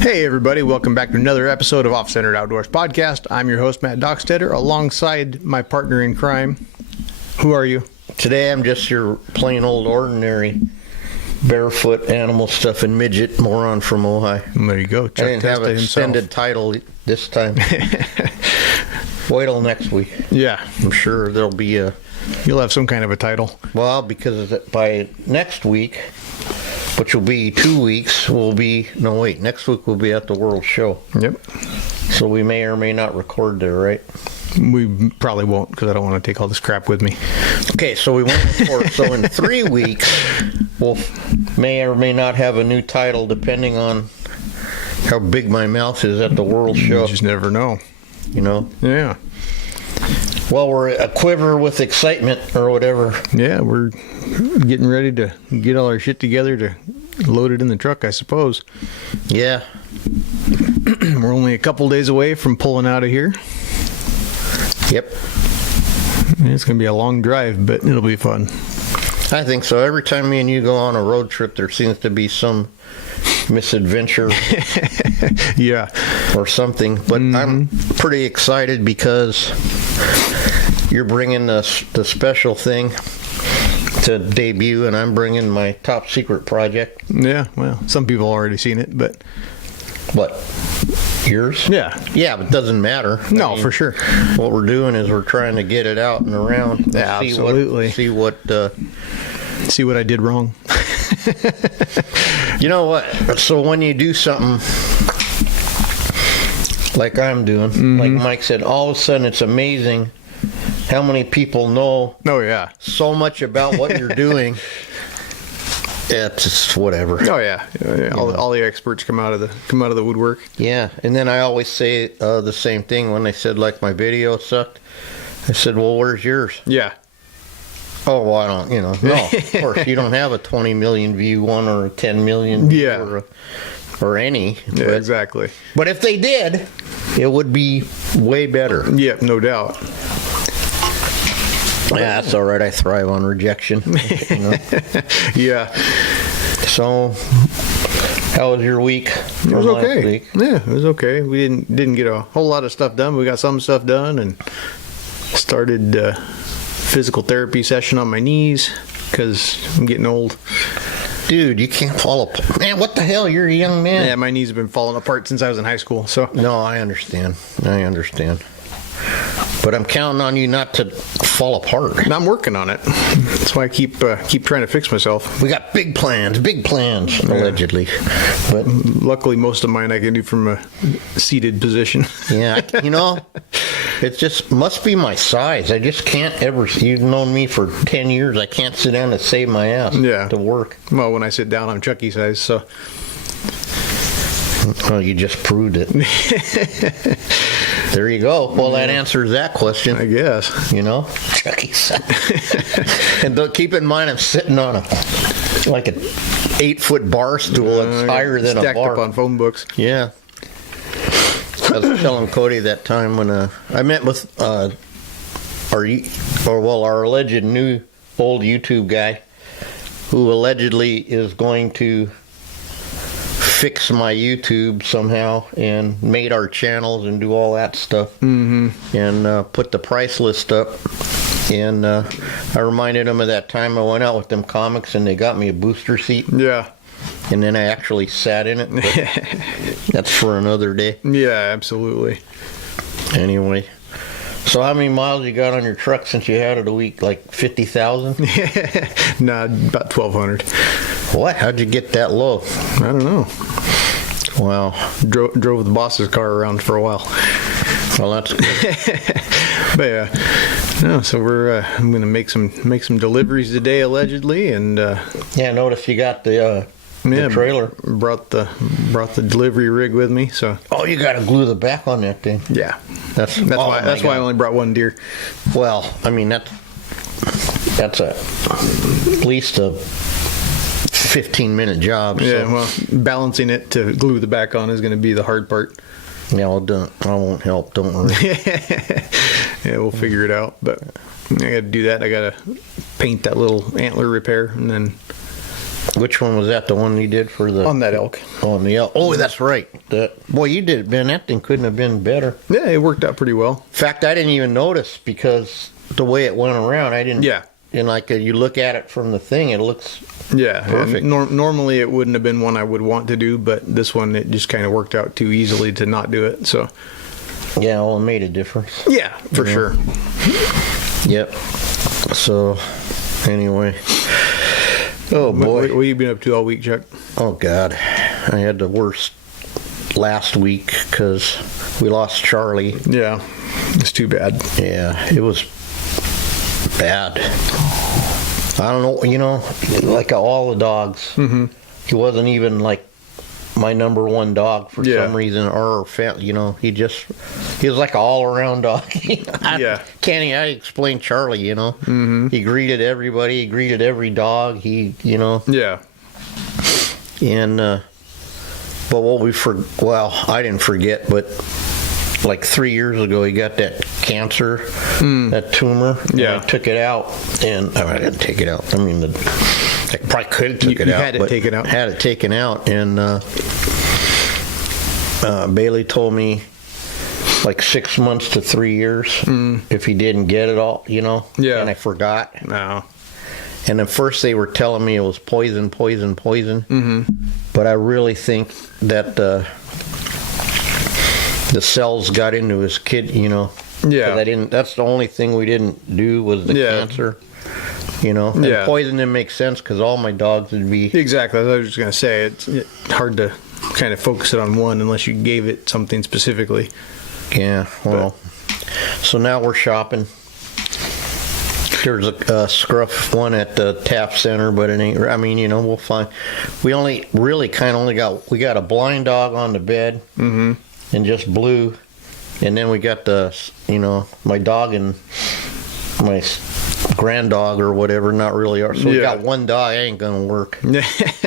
Hey everybody, welcome back to another episode of OffCentered Outdoors Podcast. I'm your host, Matt Dockstetter, alongside my partner in crime. Who are you? Today I'm just your plain old ordinary barefoot animal stuffing midget moron from Ojai. There you go. Chuck I didn't have an extended title this time. Wait till next week. Yeah. I'm sure there'll be a... You'll have some kind of a title. Well, because by next week, which will be 2 weeks, next week we'll be at the World Show. Yep. So we may or may not record there, right? We probably won't, because I don't want to take all this crap with me. Okay, so we won't record. So in 3 weeks, we'll may or may not have a new title, depending on how big my mouth is at the World Show. You just never know. You know? Yeah. Well, we're a quiver with excitement or whatever. Yeah, we're getting ready to get all our shit together to load it in the truck, I suppose. Yeah. We're only a couple days away from pulling out of here. Yep. It's going to be a long drive, but it'll be fun. I think so. Every time me and you go on a road trip, there seems to be some misadventure. Yeah. Or something. But I'm pretty excited because you're bringing the special thing to debut, and I'm bringing my top secret project. Yeah, well, some people already seen it, but... What? Yours? Yeah. Yeah, but it doesn't matter. No, for sure. What we're doing is we're trying to get it out and around. Yeah, absolutely. See what I did wrong. You know what? So when you do something like I'm doing, like Mike said, all of a sudden it's amazing how many people know so much about what you're doing. It's just whatever. Oh yeah, all the experts come out of the woodwork. Yeah, and then I always say the same thing when they said like my video sucked. I said, well, where's yours? Yeah. Oh, well, I don't, no, of course, you don't have a 20 million view one or a 10 million view or any. Yeah, exactly. But if they did, it would be way better. Yeah, no doubt. Yeah, that's all right. I thrive on rejection. Yeah. So, how was your week? It was okay. Yeah, it was okay. We didn't get a whole lot of stuff done. We got some stuff done and started physical therapy session on my knees because I'm getting old. Dude, you can't fall apart. Man, what the hell? You're a young man. Yeah, my knees have been falling apart since I was in high school. So no, I understand. But I'm counting on you not to fall apart. And I'm working on it. That's why I keep trying to fix myself. We got big plans, allegedly. But luckily, most of mine I can do from a seated position. Yeah, it just must be my size. I just can't ever. You've known me for 10 years. I can't sit down and save my ass to work. Well, when I sit down, I'm Chucky size, so. Well, you just proved it. There you go. Well, that answers that question. I guess. Chucky size. And keep in mind, I'm sitting on a 8-foot bar stool that's higher than a bar. Stacked up on phone books. Yeah. I was telling Cody that time when I met with our alleged new old YouTube guy who allegedly is going to fix my YouTube somehow and made our channels and do all that stuff and put the price list up. And I reminded him of that time I went out with them comics and they got me a booster seat. Yeah. And then I actually sat in it. That's for another day. Yeah, absolutely. Anyway, so how many miles you got on your truck since you had it a week? Like 50,000? Nah, about 1,200. What? How'd you get that low? I don't know. Wow. Drove the boss's car around for a while. Well, that's good. But yeah, no. So I'm gonna make some deliveries today, allegedly, and yeah. Notice you got the trailer. Brought the delivery rig with me. So. Oh, you got to glue the back on that thing. Yeah. That's why I only brought one deer. Well, I mean that's at least a 15-minute job. Yeah. So. Well, balancing it to glue the back on is going to be the hard part. Yeah, I won't help. Don't worry. Yeah, we'll figure it out. But I got to do that. I got to paint that little antler repair and then Which one was that? The one you did for the... On that elk. On the elk. Oh, that's right. Boy, you did it, Ben. That thing couldn't have been better. Yeah, it worked out pretty well. In fact, I didn't even notice because the way it went around, I didn't... Yeah. And like you look at it from the thing, it looks... Yeah, perfect. Normally it wouldn't have been one I would want to do, but this one, it just kind of worked out too easily to not do it, so... Yeah, well, it made a difference. Yeah, for sure. Yep. So, anyway. Oh, boy. What have you been up to all week, Chuck? Oh, God. I had the worst last week because we lost Charlie. Yeah, it's too bad. Yeah, it was bad. I don't know, like all the dogs, he wasn't even like my number one dog for some reason, or he was like an all-around dog. I explain Charlie, he greeted everybody, he greeted every dog, Yeah. And but I didn't forget, but like 3 years ago he got that cancer, that tumor. Yeah. I took it out, and I didn't take it out. I mean, I probably could have took it out. Had it taken out. Had it taken out, and Bailey told me like 6 months to 3 years if he didn't get it all, Yeah. And I forgot. No. And at first they were telling me it was poison. But I really think that the cells got into his kid, Yeah. That's the only thing we didn't do was the cancer. And poison didn't make sense because all my dogs would be... Exactly. I was just going to say, it's hard to kind of focus it on one unless you gave it something specifically. Yeah, well. So now we're shopping. There's a scruff one at the Taft Center, but it ain't... I mean, we'll find... We only got... We got a blind dog on the bed and just blue. And then we got my dog and my grand dog or whatever, not really. So we got one dog, ain't gonna work.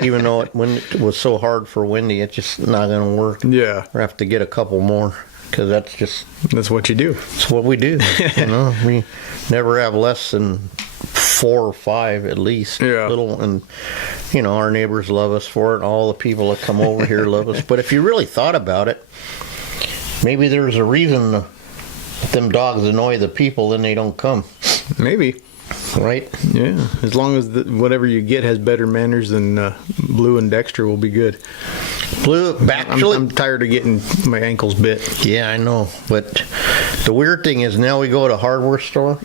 Even though when it was so hard for Wendy, it's just not gonna work. Yeah. We have to get a couple more because that's what you do. It's what we do. We never have less than 4 or 5 at least. Yeah. Little, and our neighbors love us for it. All the people that come over here love us. But if you really thought about it, maybe there's a reason them dogs annoy the people, then they don't come. Maybe. Right? Yeah. As long as whatever you get has better manners than Blue and Dexter will be good. Blue, actually... I'm tired of getting my ankles bit. Yeah, I know. But the weird thing is now we go to a hardware store,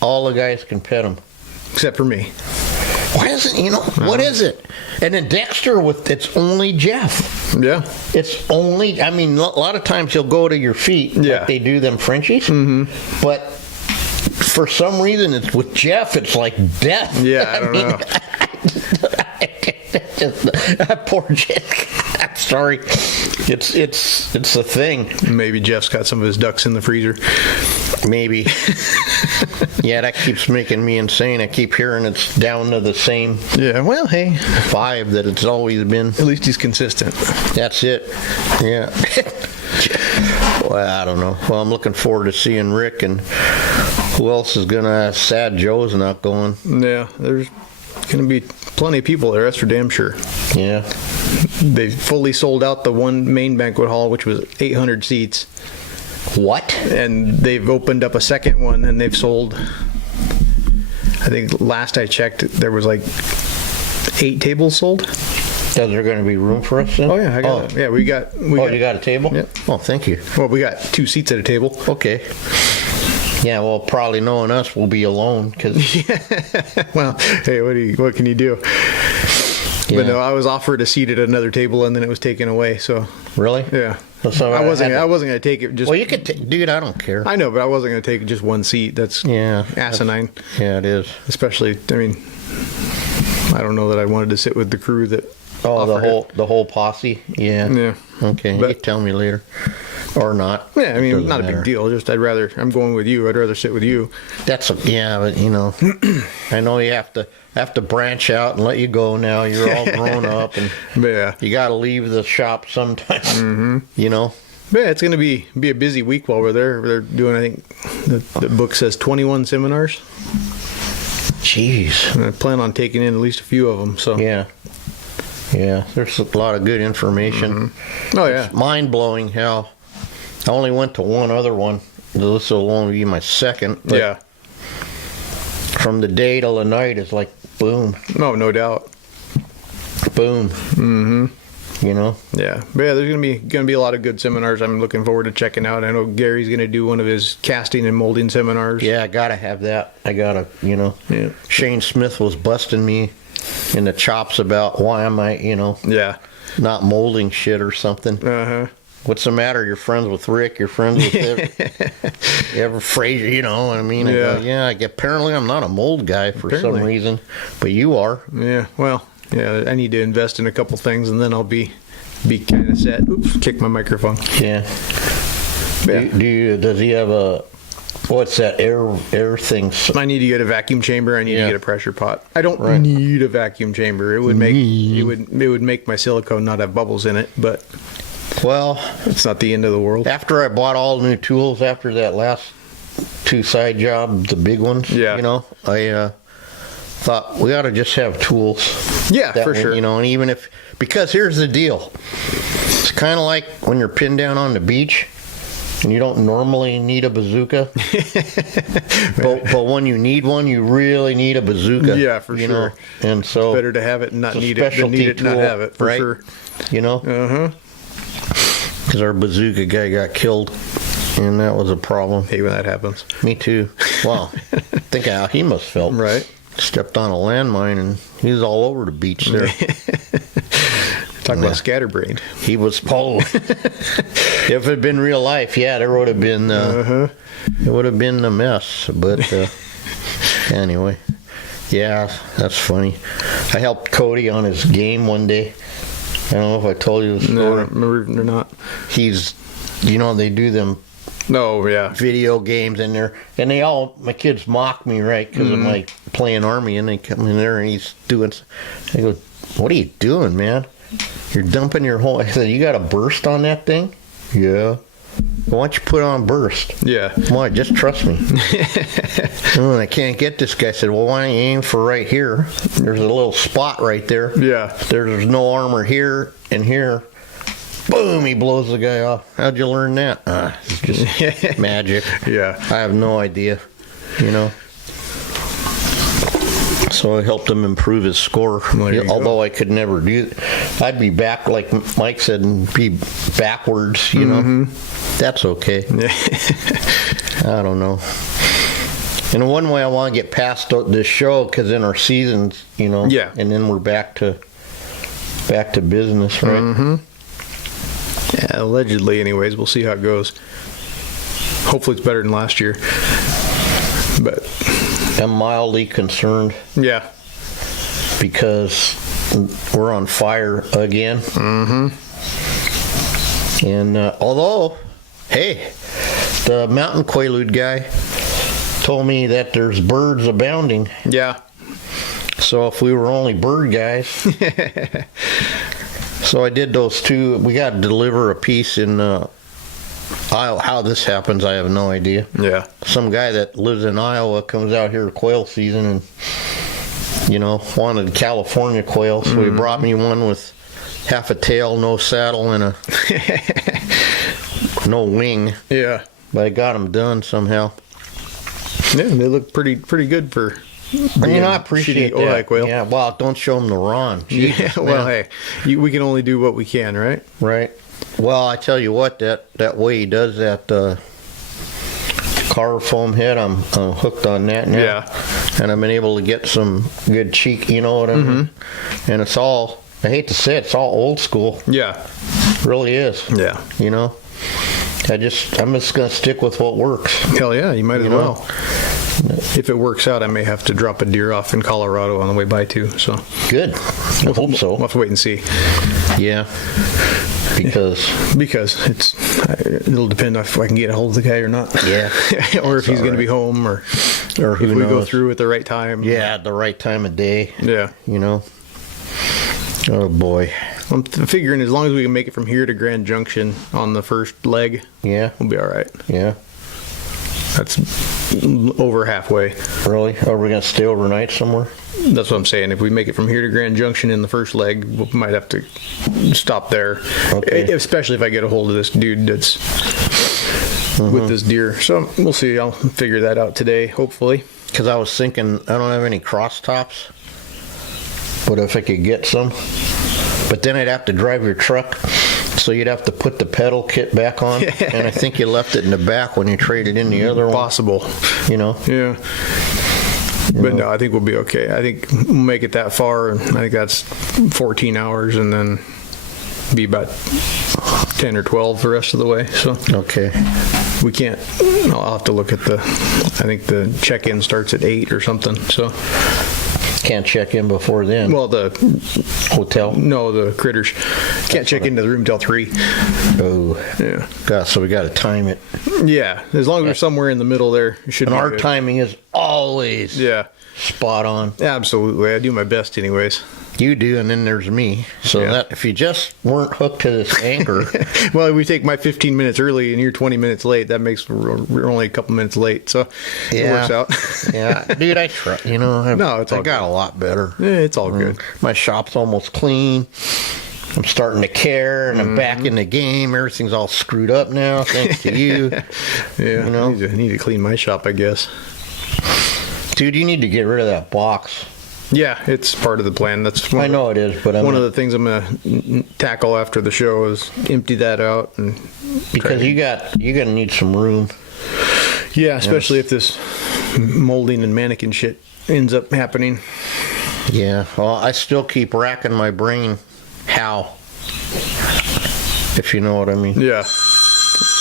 all the guys can pet them. Except for me. Why isn't, what is it? And then Dexter, it's only Jeff. Yeah. It's only, a lot of times he'll go to your feet like they do them Frenchies. But for some reason, it's with Jeff, it's like death. Yeah, I don't know. Poor Jeff. I'm sorry. It's a thing. Maybe Jeff's got some of his ducks in the freezer. Maybe. Yeah, that keeps making me insane. I keep hearing it's down to the same. Yeah, well, hey. 5 that it's always been. At least he's consistent. That's it. Yeah. Well, I don't know. Well, I'm looking forward to seeing Rick, and who else is going to... Sad Joe's not going. Yeah, there's going to be plenty of people there, that's for damn sure. Yeah. They fully sold out the one main banquet hall, which was 800 seats. What? And they've opened up a second one, and they've sold... I think last I checked, there was like 8 tables sold. Is there going to be room for us then? Oh, yeah. I got it. Yeah, we got... you got a table? Yep. Oh, thank you. Well, we got 2 seats at a table. Okay. Yeah, well, probably knowing us, we'll be alone. Cause... Well, hey, what can you do? Yeah. But no, I was offered a seat at another table, and then it was taken away, so... Really? Yeah. So I wasn't going to take it just... Well, you could dude, I don't care. I know, but I wasn't going to take just one seat. That's asinine. Yeah, it is. Especially, I don't know that I wanted to sit with the crew that... Oh, the whole posse? Yeah. Yeah. Okay, you can tell me later. Or not. Yeah, not a big deal. Just I'm going with you. I'd rather sit with you. But I know you have to branch out and let you go now. You're all grown up, and you got to leave the shop sometime. Yeah, it's going to be a busy week while we're there. They're doing, I think, the book says 21 seminars. Jeez. And I plan on taking in at least a few of them. So yeah. Yeah, there's a lot of good information. Oh, yeah. It's mind-blowing how I only went to one other one. This will only be my second. But Yeah. from the day till the night, it's like, boom, No doubt. boom. Mm-hmm. You know? Yeah. But yeah, there's gonna be a lot of good seminars I'm looking forward to checking out. I know Gary's gonna do one of his casting and molding seminars. Yeah, I gotta have that. I gotta, Yeah. Shane Smith was busting me in the chops about why am I, Yeah. not molding shit or something. Uh-huh. What's the matter? You're friends with Rick. You're friends with ever Fraser. You know what I mean? Yeah. Apparently, I'm not a mold guy for some Apparently. reason, but you are. Yeah. Well, yeah, I need to invest in a couple things and then I'll be kind of set. Oops, kick my microphone. Yeah. Yeah. Does he have what's that air thing? I need to get a vacuum chamber. I need to Yeah. get a pressure pot. I don't Right. need a vacuum chamber. It would make it would make my silicone not have bubbles in it, but Well, it's not the end of the world. after I bought all new tools after that last 2 side job, the big ones, Yeah. I thought we ought to just have tools. Yeah, That for way, sure. and even if, because here's the deal. It's kind of like when you're pinned down on the beach and you don't normally need a bazooka. but when you need one, you really need a bazooka. Yeah, for you sure. know? And so Better to have it and not it's a need it than specialty need it and not tool, have it, for right? sure. Because our bazooka guy got killed, and that was a problem. Hey, when that happens. Me too. Wow. Think how he must felt. Right. Stepped on a landmine, and he was all over the beach there. Talk about scatterbrained. He was Paul. If it had been real life, yeah, there would have been. It would have been a mess. But anyway, yeah, that's funny. I helped Cody on his game one day. I don't know if I told you the story. No, I don't remember or not. He's, they do them No, yeah. video games in there, and my kids mock me, right, because I'm like playing Army, and they come in there and he's doing. I go, "What are you doing, man? You're dumping your whole." I said, "You got a burst on that thing?" Yeah. Well, why don't you put on burst? Yeah. Come on, just trust me. Oh, I can't get this guy. I said, "Well, why don't you aim for right here? There's a little spot right there. Yeah. There's no armor here and here." Boom, he blows the guy off. How'd you learn that? It's just magic. Yeah. I have no idea, So I helped him improve his score. There you Although I could never do it. I'd be back, like Mike said, and be backwards, That's okay. I don't know. In one way, I want to get past this show, because in our seasons, Yeah. and then we're back to business, right? Yeah, allegedly, anyways. We'll see how it goes. Hopefully it's better than last year. But, I'm mildly concerned yeah. because we're on fire again. And although, hey, the mountain quaalude guy told me that there's birds abounding. Yeah. So if we were only bird guys. So I did those two. We got to deliver a piece in Iowa. How this happens, I have no idea. Yeah. Some guy that lives in Iowa comes out here quail season and, wanted California quail. So he brought me one with half a tail, no saddle, and no wing. Yeah. But I got them done somehow. Yeah, they look pretty good for I appreciate shitty Ojai that. quail. Yeah, well, don't show them the Ron. Yeah, Jesus, well, man. hey, we can only do what we can, right? Right. Well, I tell you what, that way he does that car foam head, I'm hooked on that now. Yeah. And I've been able to get some good cheek, you know what I mean? And it's all, I hate to say it, it's all old school. Yeah. It really is. Yeah. I'm just going to stick with what works. Hell yeah, you might as You know? well. If it works out, I may have to drop a deer off in Colorado on the way by too. So Good. I hope we'll so. have to wait and see. Yeah. Because it'll depend if I can get a hold of the guy or not. Yeah. Or if he's going to right. be home, or who if we go knows. through at the right time. Yeah, at the right time of day. Yeah. Oh boy. I'm figuring as long as we can make it from here to Grand Junction on the first leg, Yeah. we'll be all right. Yeah. That's over halfway. Really? Are we going to stay overnight somewhere? That's what I'm saying. If we make it from here to Grand Junction in the first leg, we might have to stop there. Okay. Especially if I get a hold of this dude that's with this deer. So we'll see. I'll figure that out today, hopefully. Because I was thinking, I don't have any cross tops, but if I could get some. But then I'd have to drive your truck, so you'd have to put the pedal kit back on. And I think you left it in the back when you traded in the other one. Possible. You know? Yeah. But no, I think we'll be okay. I think we'll make it that far, and I think that's 14 hours, and then be about 10 or 12 the rest of the way. So Okay. we can't. I'll have to look at the. I think the check-in starts at 8 or something. So Can't check in before then. well, the Hotel? no, the critters can't check into the room till 3. Oh. Yeah, God, so we got to time it. yeah. As long as we're somewhere in the middle there, it should And be our good. timing is always Yeah, spot on. absolutely. I do my best, anyways. You do, and then there's me. So Yeah. that if you just weren't hooked to this anchor, Well, we take my 15 minutes early, and you're 20 minutes late. That makes we're only a couple minutes late, so it works out. Yeah, dude, I try. You know, No, it's all I got good. a lot better. Yeah, it's all good. My shop's almost clean. I'm starting to care, and I'm back in the game. Everything's all screwed up now, thanks to you. Yeah, You know? I need to clean my shop, I guess. Dude, you need to get rid of that box. Yeah, it's part of the plan. That's I know it is, but one of the things I'm gonna tackle after the show is empty that out and because you're gonna need some room. yeah, especially if this molding and mannequin shit ends up happening. Yeah, well, I still keep racking my brain how, if you know what I mean. Yeah,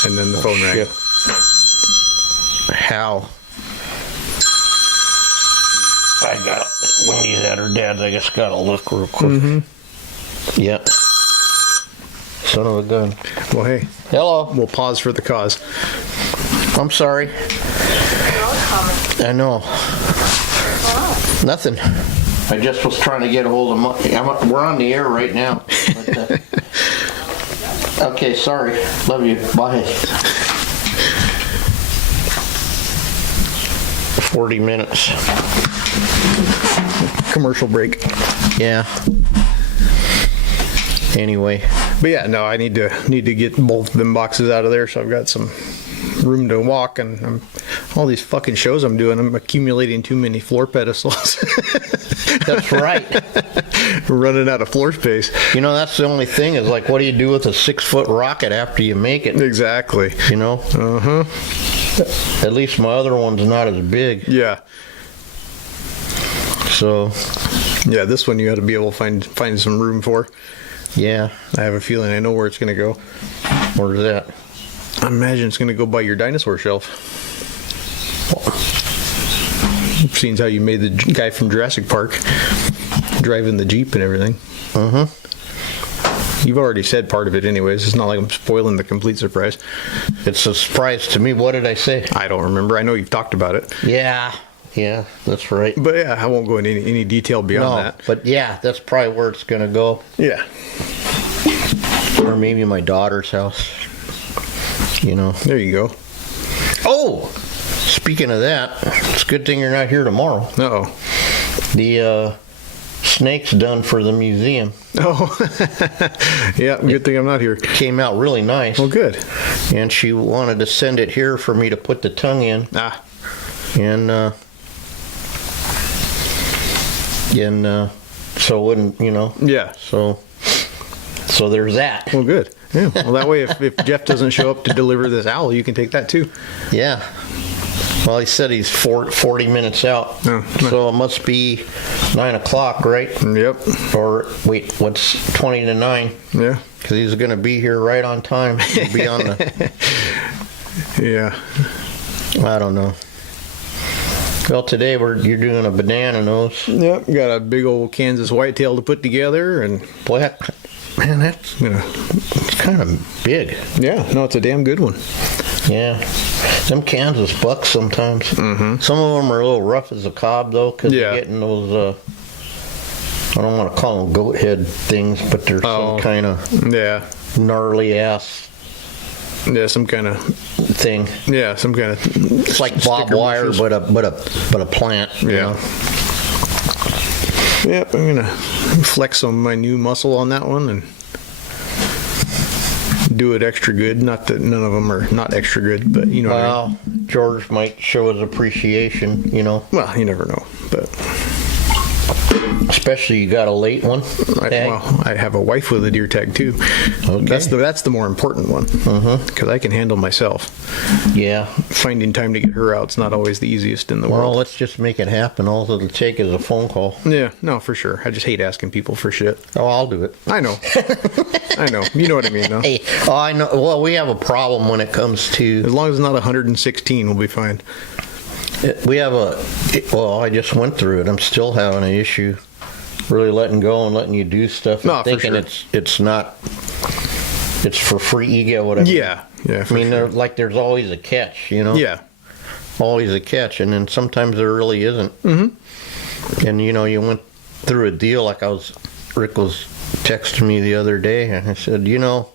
and then the phone rang. Shit. How? I got Wendy's at her dad's. I just gotta look real quick. Yep. Son of a gun. Well, hey, Hello. we'll pause for the cause. I'm sorry. I know. Nothing. I just was trying to get a hold of we're on the air right now. But, okay, sorry. Love you. Bye. 40 minutes. Commercial break. Yeah. Anyway. But yeah, no, I need to get both of them boxes out of there, so I've got some room to walk, and all these fucking shows I'm doing, I'm accumulating too many floor pedestals. That's right. We're running out of floor space. You know, that's the only thing is like, what do you do with a 6-foot rocket after you make it? Exactly. You know? Uh-huh. At least my other one's not as big. Yeah. So, Yeah, this one you got to be able to find some room for. yeah. I have a feeling I know where it's going to go. Where's that? I imagine it's going to go by your dinosaur shelf. Seeing how you made the guy from Jurassic Park driving the Jeep and everything. You've already said part of it anyways. It's not like I'm spoiling the complete surprise. It's a surprise to me. What did I say? I don't remember. I know you've talked about it. Yeah. Yeah, that's right. But yeah, I won't go into any detail beyond No, that. but yeah, that's probably where it's going to go. Yeah. Or maybe my daughter's house. You know. There you go. Oh! Speaking of that, it's a good thing you're not here tomorrow. Uh-oh. The snake's done for the museum. Oh. Yeah, good thing I'm not here. Came out really nice. Well, good. And she wanted to send it here for me to put the tongue in. Ah. And so it wouldn't, you know. Yeah. So there's that. Well, good. Yeah. Well, that way, if Jeff doesn't show up to deliver this owl, you can take that too. Yeah. Well, he said he's 40 minutes out. Oh, nice. So it must be 9 o'clock, right? Yep. Or wait, what's 20 to 9? Yeah. Because he's going to be here right on time. He'll be on the, Yeah. I don't know. Well, today you're doing a banana nose. Yep. Got a big old Kansas whitetail to put together, and Boy, that's it's kind of big. yeah. No, it's a damn good one. Yeah. Them Kansas bucks sometimes. Mm-hmm. Some of them are a little rough as a cob, though, because Yeah. you're getting those, I don't want to call them goat head things, but they're some kind of Yeah. gnarly ass. Yeah. Some kind of thing. Yeah, some kind of. It's like barbed wire, but a plant. You know? Yep, I'm gonna flex some of my new muscle on that one and do it extra good. Not that none of them are not extra good, but you know. Well, George might show his appreciation. You know. Well, you never know, but. Especially you got a late one. I have a wife with a deer tag too. Okay. That's the more important one because I can handle myself. Yeah. Finding time to get her out's not always the easiest in the world. Well, let's just make it happen. All it'll take is a phone call. Yeah, no, for sure. I just hate asking people for shit. Oh, I'll do it. I know. I know. You know what I mean, though. Hey, I know. Well, we have a problem when it comes to. As long as it's not 116, we'll be fine. We have I just went through it. I'm still having an issue really letting go and letting you do stuff. No, thinking for sure. it's not, it's for free. You get what I mean? Yeah. Yeah. I mean, there's always a catch, you know? Yeah. Always a catch. And then sometimes there really isn't. Mm-hmm. And, you know, you went through a deal like Rick was texting me the other day. And I said, you know,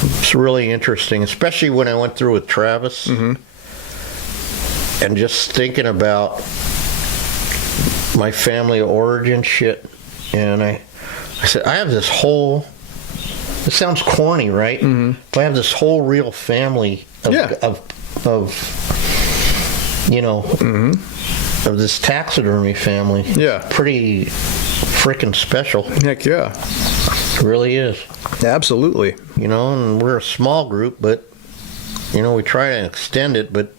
it's really interesting, especially when I went through with Travis. Mm-hmm. And just thinking about my family of origin shit, and I said, I have this whole, it sounds corny, right? Mm-hmm. But I have this whole real family of you know, of this taxidermy family. Yeah. Pretty freaking special. Heck yeah. It really is. Absolutely. You know, and we're a small group, but, you know, we try to extend it, but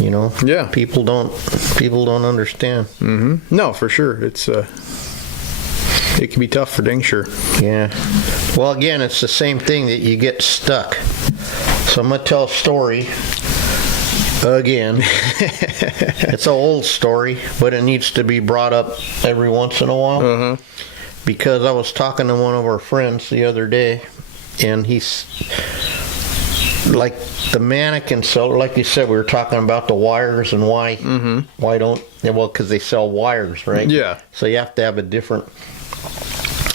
you know, yeah, people don't understand. Mm-hmm. No, for sure, it can be tough for dang sure. Yeah. Well, again, it's the same thing that you get stuck. So I'm gonna tell a story again. It's an old story, but it needs to be brought up every once in a while. Because I was talking to one of our friends the other day, and he's like the mannequin seller, like you said, we were talking about the wires and why don't, well, because they sell wires, right? Yeah. So you have to have a different,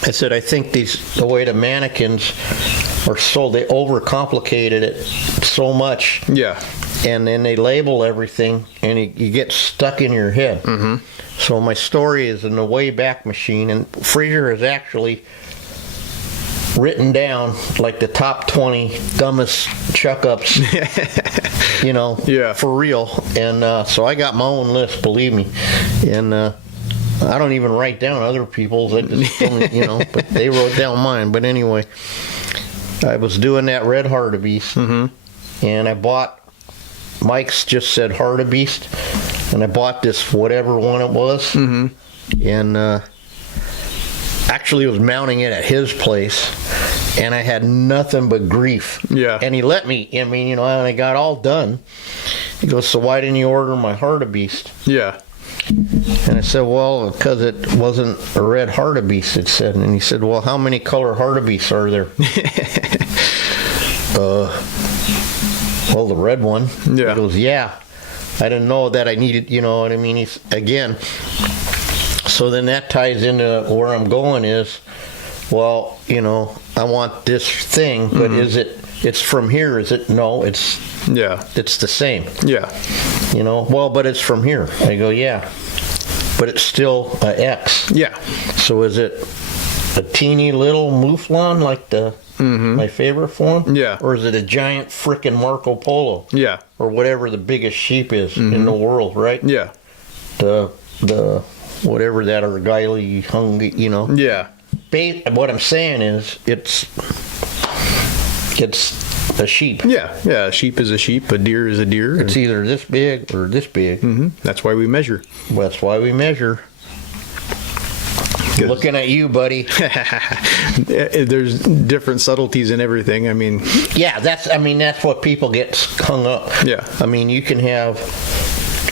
I said, I think the way the mannequins are sold, they overcomplicated it so much. Yeah. And then they label everything, and you get stuck in your head. Mm-hmm. So my story is in the Wayback Machine, and Fraser has actually written down like the top 20 dumbest chuck-ups, you know, for real. And so I got my own list, believe me. And I don't even write down other people's, I just don't, you know, but they wrote down mine. But anyway, I was doing that red hartebeest, and I bought, Mike's just said hartebeest, and I bought this whatever one it was, and actually was mounting it at his place, and I had nothing but grief. Yeah. And he let me, I mean, you know, and I got all done. He goes, so why didn't you order my hartebeest? Yeah. And I said, well, because it wasn't a red hartebeest, it said. And he said, well, how many color hartebeests are there? Well, the red one. Yeah. He goes, yeah. I didn't know that I needed, you know what I mean? He's, again, so then that ties into where I'm going is, well, you know, I want this thing, but is it's from here, is it? No, it's the same. Yeah. You know, well, but it's from here. I go, yeah. But it's still a X. Yeah. So is it a teeny little mouflon like my favorite form? Yeah. Or is it a giant frickin' Marco Polo? Yeah. Or whatever the biggest sheep is in the world, right? Yeah. The whatever that Argyli hung, you know. Yeah. What I'm saying is it's a sheep. Yeah. Yeah. A sheep is a sheep. A deer is a deer. It's either this big or this big. That's why we measure. Well, that's why we measure. Looking at you, buddy. There's different subtleties in everything. I mean, yeah, that's what people get hung up. Yeah. I mean, you can have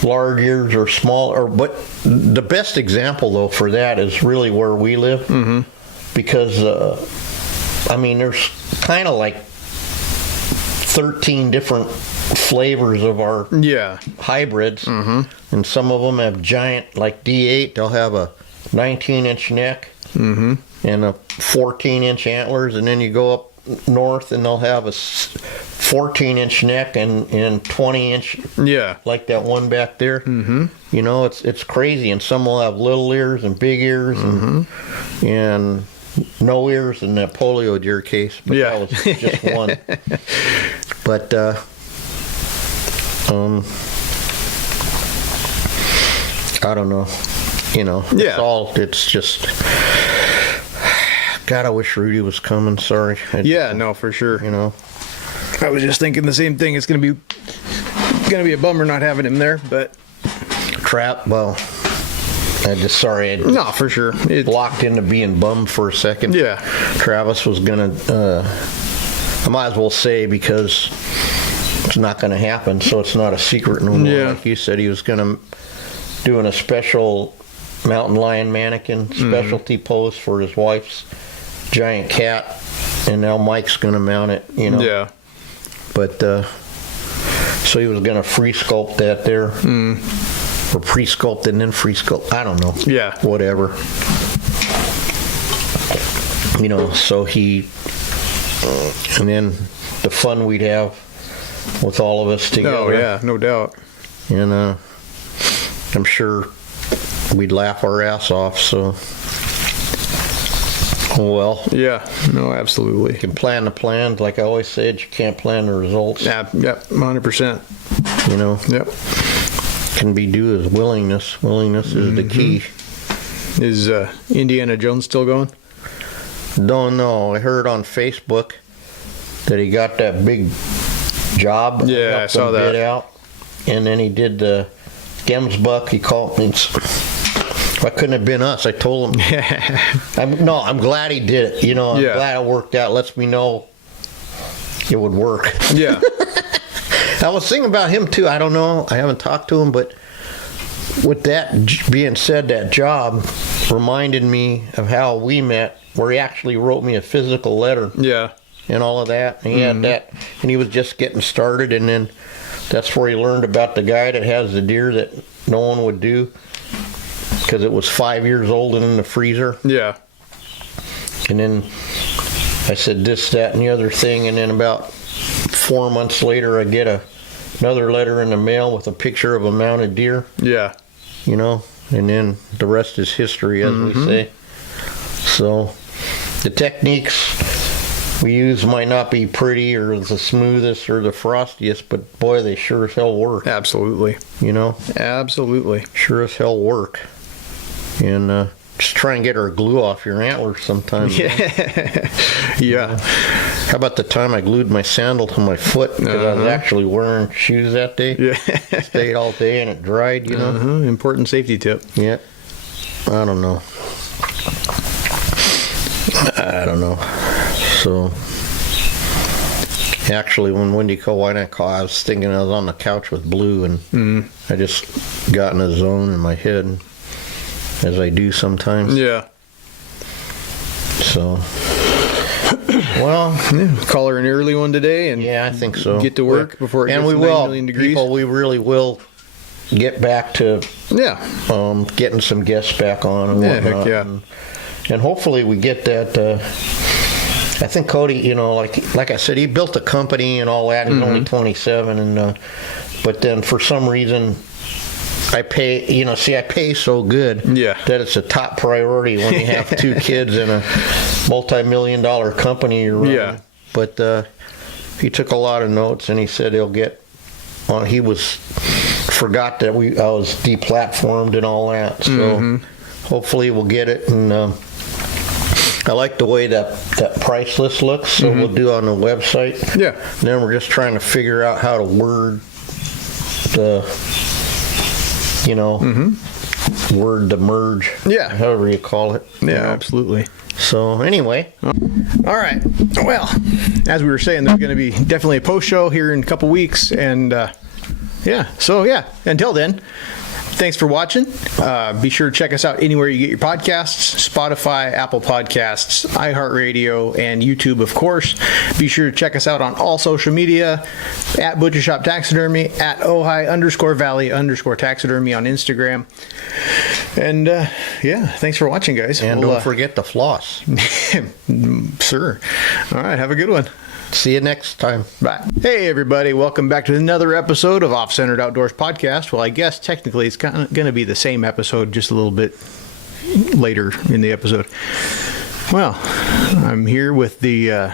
large ears or small, but the best example though for that is really where we live, because I mean, there's kind of like 13 different flavors of our hybrids, and some of them have giant, like D8. They'll have a 19-inch neck and a 14-inch antlers, and then you go up north, and they'll have a 14-inch neck and 20-inch, Yeah. like that one back there. Mm-hmm. You know, it's crazy. And some will have little ears and big ears and no ears in that polio deer case. But Yeah. that was just one. But I don't know. You know, it's just, God, I wish Rudy was coming. Sorry. No, for sure. You know, I was just thinking the same thing. It's gonna be a bummer not having him there, but well, no, for sure. Locked into being bummed for a second. Yeah. Travis was gonna, I might as well say, because it's not gonna happen, so it's not a secret no more. Yeah. Like you said, he was gonna doing a special mountain lion mannequin specialty pose for his wife's giant cat, and now Mike's gonna mount it, you know. Yeah. But so he was gonna free sculpt that there, or pre-sculpt and then free sculpt. I don't know. Yeah. Whatever. You know. So he, and then the fun we'd have with all of us together. Oh yeah, no doubt. And I'm sure we'd laugh our ass off. So, well. Yeah. No, absolutely. You can plan the plans, like I always said. You can't plan the results. Yeah. Yep. 100%. You know. Yep. Can be due as willingness. Willingness is the key. Is Indiana Jones still going? Don't know. I heard on Facebook that he got that big job. Yeah, I saw that. Out, and then he did the Gemsbuck. He called me. Why couldn't it have been us? I told him. I'm glad he did it. You know, I'm glad it worked out. Lets me know it would work. Yeah. I was thinking about him too. I don't know. I haven't talked to him, but with that being said, that job reminded me of how we met, where he actually wrote me a physical letter. Yeah. And all of that. And he had that, and he was just getting started, and then that's where he learned about the guy that has the deer that no one would do because it was 5 years old and in the freezer. Yeah. And then I said this, that, and the other thing, and then about 4 months later, I get another letter in the mail with a picture of a mounted deer. Yeah. You know, and then the rest is history, as we say. So the techniques we use might not be pretty or the smoothest or the frostiest, but boy, they sure as hell work. Absolutely. You know? Absolutely. Sure as hell work. And just try and get our glue off your antlers sometimes. Yeah. Yeah. How about the time I glued my sandal to my foot because I was actually wearing shoes that day? Yeah. Stayed all day and it dried, you know? Important safety tip. Yeah. I don't know. So, actually, when Wendy called, why not call? I was thinking I was on the couch with Blue, and I just got in a zone in my head, as I do sometimes. Yeah. So, well, call her an early one today, and yeah, I think so. Get to work before it gets to 9 million degrees. People, we really will get back to getting some guests back on and whatnot. Heck yeah. And hopefully we get that. I think Cody, you know, like I said, he built a company and all that. He's only 27, and but then for some reason, I pay. You know, I pay so good that it's a top priority when you have 2 kids and a multi-million-dollar company you're running. Yeah. But he took a lot of notes, and he said he'll get on. He forgot that I was deplatformed and all that. So hopefully we'll get it. And I like the way that price list looks, so we'll do on the website. Yeah. And then we're just trying to figure out how to word the, you know, word the merge. Yeah. However you call it. Yeah, you know? Absolutely. So anyway. All right. Well, as we were saying, there's going to be definitely a post show here in a couple weeks, and until then, thanks for watching. Be sure to check us out anywhere you get your podcasts: Spotify, Apple Podcasts, iHeart Radio, and YouTube, of course. Be sure to check us out on all social media, at Butcher Shop Taxidermy, at Ojai_Valley_Taxidermy on Instagram. And Yeah. Thanks for watching, guys. And don't forget the floss. Sure. All right. Have a good one. See you next time. Bye. Hey, everybody. Welcome back to another episode of OffCentered Outdoors Podcast. Well, I guess technically it's going to be the same episode, just a little bit later in the episode. Well, I'm here with the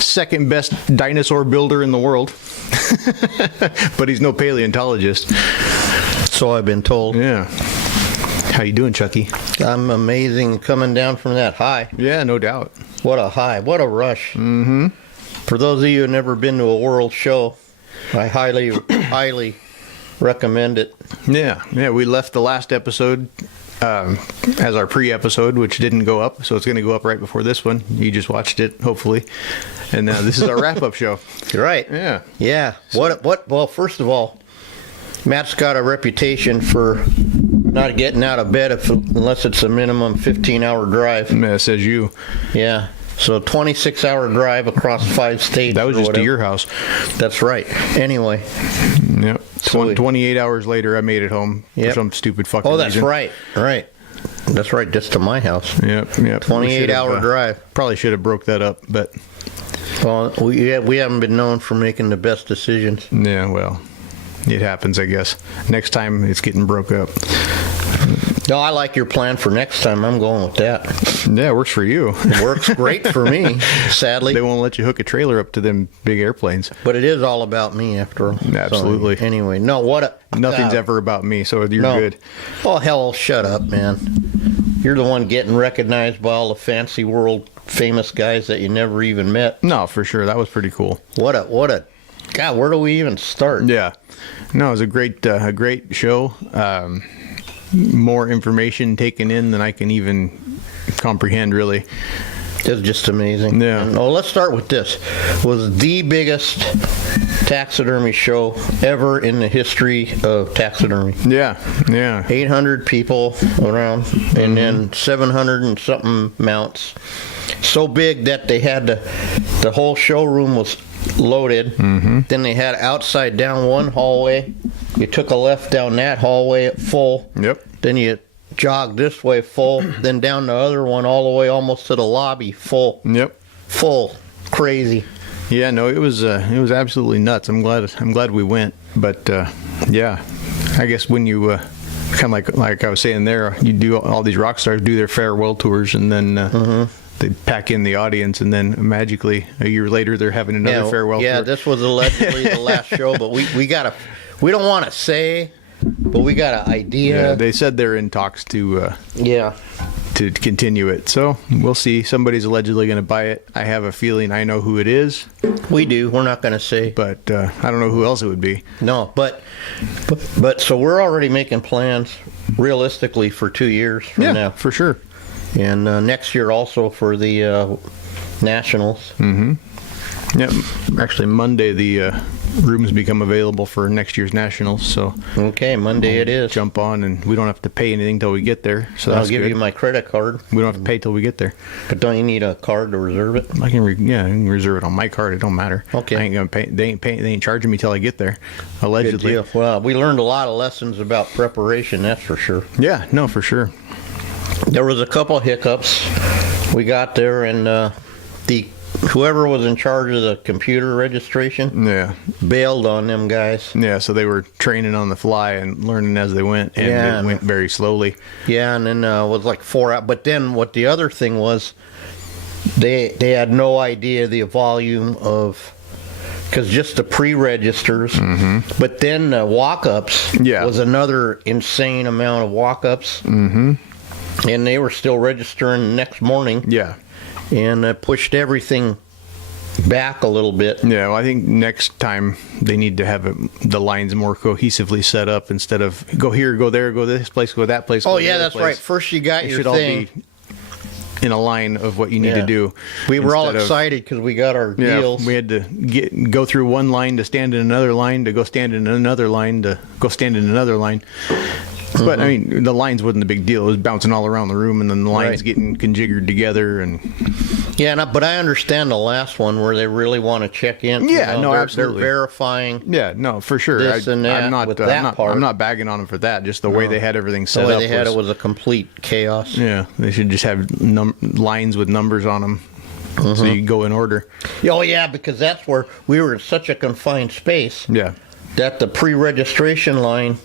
second best dinosaur builder in the world, but he's no paleontologist. So I've been told. Yeah. How you doing, Chucky? I'm amazing coming down from that high. Yeah, no doubt. What a high. What a rush. Mm-hmm. For those of you who have never been to a world show, I highly recommend it. Yeah. We left the last episode as our pre-episode, which didn't go up, so it's going to go up right before this one. You just watched it, hopefully. And this is our wrap-up show. You're right. Yeah. Yeah. Well, first of all, Matt's got a reputation for not getting out of bed unless it's a minimum 15-hour drive. Yeah, says you. Yeah. So 26-hour drive across 5 states. That was just to your house. That's right. Anyway. Yep. 28 hours later, I made it home for some stupid fucking reason. Oh, that's right. Right. That's right. Just to my house. Yep. 28-hour drive. Probably should have broke that up, but... Well, we haven't been known for making the best decisions. Yeah, well, it happens, I guess. Next time, it's getting broke up. No, I like your plan for next time. I'm going with that. Yeah, it works for you. It works great for me, sadly. They won't let you hook a trailer up to them big airplanes. But it is all about me, after all. Absolutely. So, anyway, no, Nothing's ever about me, so you're good. Oh, hell, shut up, man. You're the one getting recognized by all the fancy world famous guys that you never even met. No, for sure. That was pretty cool. What a God, where do we even start? Yeah. No, it was a great show. More information taken in than I can even comprehend, really. It's just amazing. Yeah. And, let's start with this. It was the biggest taxidermy show ever in the history of taxidermy. Yeah. 800 people around, and then 700 and something mounts. So big that they had the whole showroom was loaded. Mm-hmm. Then they had outside down one hallway. You took a left down that hallway at full. Yep. Then you jogged this way full. Then down the other one all the way almost to the lobby full. Yep. Full. Crazy. Yeah, no, it was absolutely nuts. I'm glad we went. But yeah, I guess when you kind of like I was saying there, you do all these rock stars do their farewell tours, and then they pack in the audience, and then magically a year later they're having another farewell tour. Yeah, this was allegedly the last show, but we don't want to say, but we got an idea. Yeah, they said they're in talks to continue it, so we'll see. Somebody's allegedly going to buy it. I have a feeling I know who it is. We do. We're not going to say, but I don't know who else it would be. No, but so we're already making plans realistically for 2 years from now. For sure. And next year also for the Nationals. Mm-hmm. Yep. Actually, Monday the rooms become available for next year's Nationals. So okay, Monday it is. Jump on, and we don't have to pay anything till we get there. So I'll give you my credit card. We don't have to pay till we get there. But don't you need a card to reserve it? I can reserve it on my card. It don't matter. Okay. I ain't gonna pay. They ain't charging me till I get there. Allegedly. Good deal. Well, we learned a lot of lessons about preparation. That's for sure. Yeah. No, for sure. There was a couple of hiccups. We got there, and whoever was in charge of the computer registration bailed on them guys. Yeah, so they were training on the fly and learning as they went, and it went very slowly. Yeah, and then it was like 4 hours. But then what the other thing was, they had no idea the volume of, because just the pre-registers, but then the walk-ups was another insane amount of walk-ups. Mm-hmm. And they were still registering the next morning. Yeah. And pushed everything back a little bit. Yeah, well, I think next time they need to have the lines more cohesively set up instead of go here, go there, go this place, go that place. Oh, yeah, that's right. First you got your thing. All be in a line of what you need to do. We were all excited because we got our deals. We had to go through one line to stand in another line, to go stand in another line, to go stand in another line. But I mean, the lines wasn't a big deal. It was bouncing all around the room, and then the lines getting conjigured together. And but I understand the last one where they really want to check in. Yeah, absolutely. They're verifying. Yeah, no, for sure. This and that with that part. I'm not bagging on them for that. Just the way they had everything set up. The way they had it was a complete chaos. Yeah, they should just have lines with numbers on them. So you go in order. Oh, yeah, because that's where we were in such a confined space. Yeah. That the pre-registration line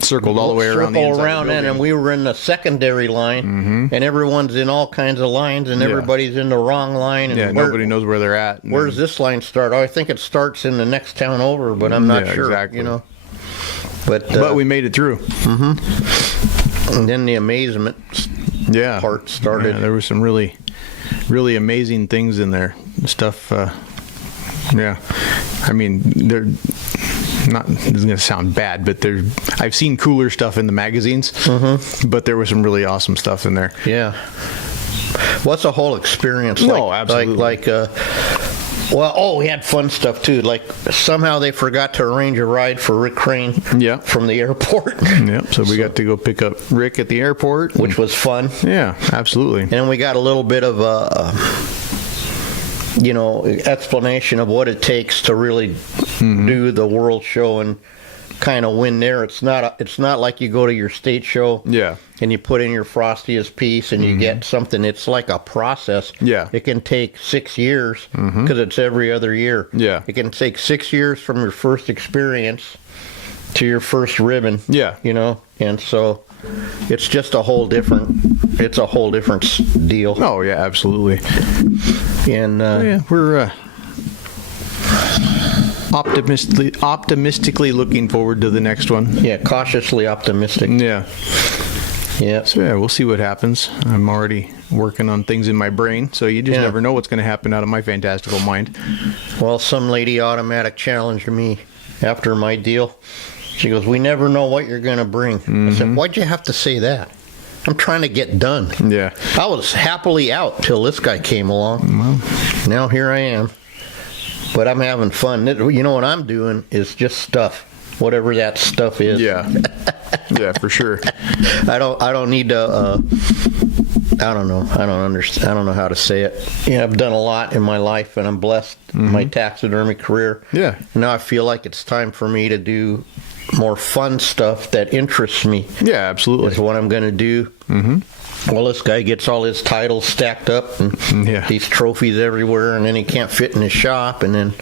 circled all the way around the inside of the building. And we were in the secondary line, and everyone's in all kinds of lines, and everybody's in the wrong line. And nobody knows where they're at. Where's this line start? Oh, I think it starts in the next town over, but I'm not sure. Exactly. But we made it through. And then the amazement part started. Yeah, there was some really, really amazing things in there. Stuff. I mean, they're not. This is going to sound bad, but I've seen cooler stuff in the magazines, but there was some really awesome stuff in there. Yeah. What's the whole experience like? No, absolutely. We had fun stuff too. Like somehow they forgot to arrange a ride for Rick Crane from the airport. So we got to go pick up Rick at the airport, which was fun. Yeah, absolutely. And we got a little bit of explanation of what it takes to really do the world show and kind of win there. It's not like you go to your state show and you put in your frostiest piece and you get something. It's like a process. It can take 6 years because it's every other year. It can take 6 years from your first experience to your first ribbon. And so it's just a whole different deal. Oh yeah, absolutely. And we're optimistically looking forward to the next one. Yeah, cautiously optimistic. Yeah. So we'll see what happens. I'm already working on things in my brain, so you just never know what's going to happen out of my fantastical mind. Well, some lady automatic challenged me after my deal. She goes, "We never know what you're going to bring." I said, "Why'd you have to say that? I'm trying to get done." Yeah. I was happily out till this guy came along. Well, now here I am. But I'm having fun. You know what I'm doing is just stuff, whatever that stuff is. Yeah. Yeah, for sure. I don't need to. I don't know. I don't understand. I don't know how to say it. I've done a lot in my life, and I'm blessed in my taxidermy career. Yeah. And now I feel like it's time for me to do more fun stuff that interests me. Yeah, absolutely. Is what I'm going to do. Well, this guy gets all his titles stacked up and these trophies everywhere, and then he can't fit in his shop, and then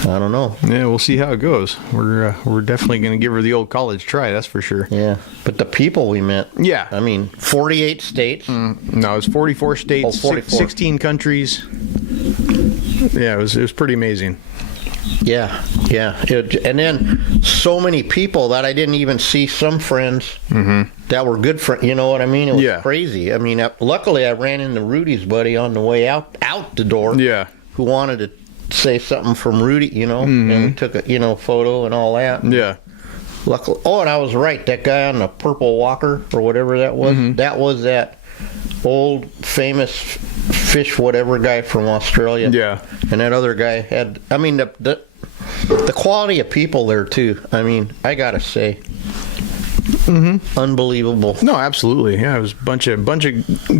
I don't know. Yeah, we'll see how it goes. We're definitely going to give her the old college try, that's for sure. Yeah, but the people we met. Yeah. I mean, 48 states. No, it was 44 states, 16 countries. Yeah, it was pretty amazing. Yeah. And then so many people that I didn't even see. Some friends that were good friends. You know what I mean? It was crazy. I mean, luckily I ran into Rudy's buddy on the way out the door. Yeah. Who wanted to say something from Rudy, and we took a photo and all that. Yeah. Luckily, and I was right. That guy on the purple walker or whatever that was. That was that old famous fish whatever guy from Australia. Yeah. And that other guy had. I mean the quality of people there too. I mean, I gotta say. Unbelievable. No, absolutely. Yeah, it was a bunch of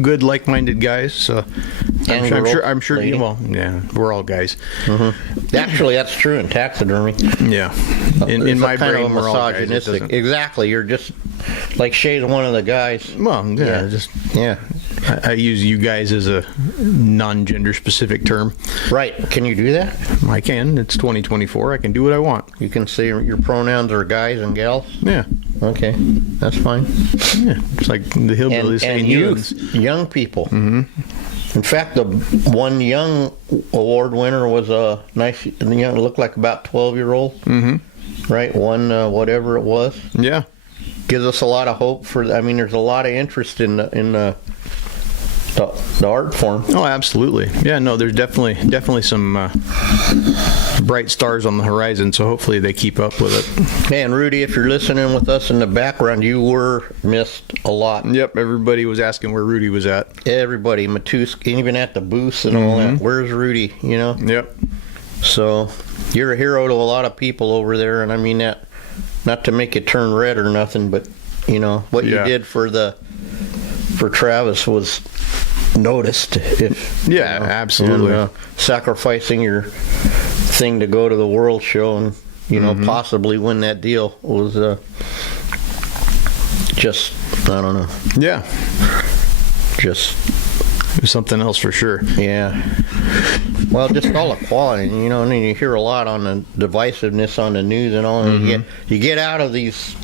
good, like-minded guys. So I'm sure. Lady. Well, yeah, we're all guys. Actually, that's true in taxidermy. Yeah, in my brain, we're all guys. Exactly. You're just like Shay's one of the guys. Well, yeah. I use you guys as a non-gender specific term. Right. Can you do that? I can. It's 2024. I can do what I want. You can say your pronouns are guys and gals? Yeah. Okay. That's fine. Yeah. It's like the hillbillies saying youth. Young people. In fact, the one young award winner was a nice, looked like about 12-year-old. Right? One, whatever it was. Yeah. Gives us a lot of hope there's a lot of interest in the art form. Oh, absolutely. Yeah, no, there's definitely some bright stars on the horizon, so hopefully they keep up with it. Hey, and Rudy, if you're listening with us in the background, you were missed a lot. Yep, everybody was asking where Rudy was at. Everybody, Matusk, even at the booths and all that. Where's Rudy, Yep. So, you're a hero to a lot of people over there, and I mean that, not to make it turn red or nothing, but what you did for Travis was noticed. Absolutely. And, sacrificing your thing to go to the World Show and possibly win that deal was just, I don't know. Yeah. Just something else for sure. Yeah. Well, just all the quality, and you hear a lot on the divisiveness on the news and all. And you get out of these,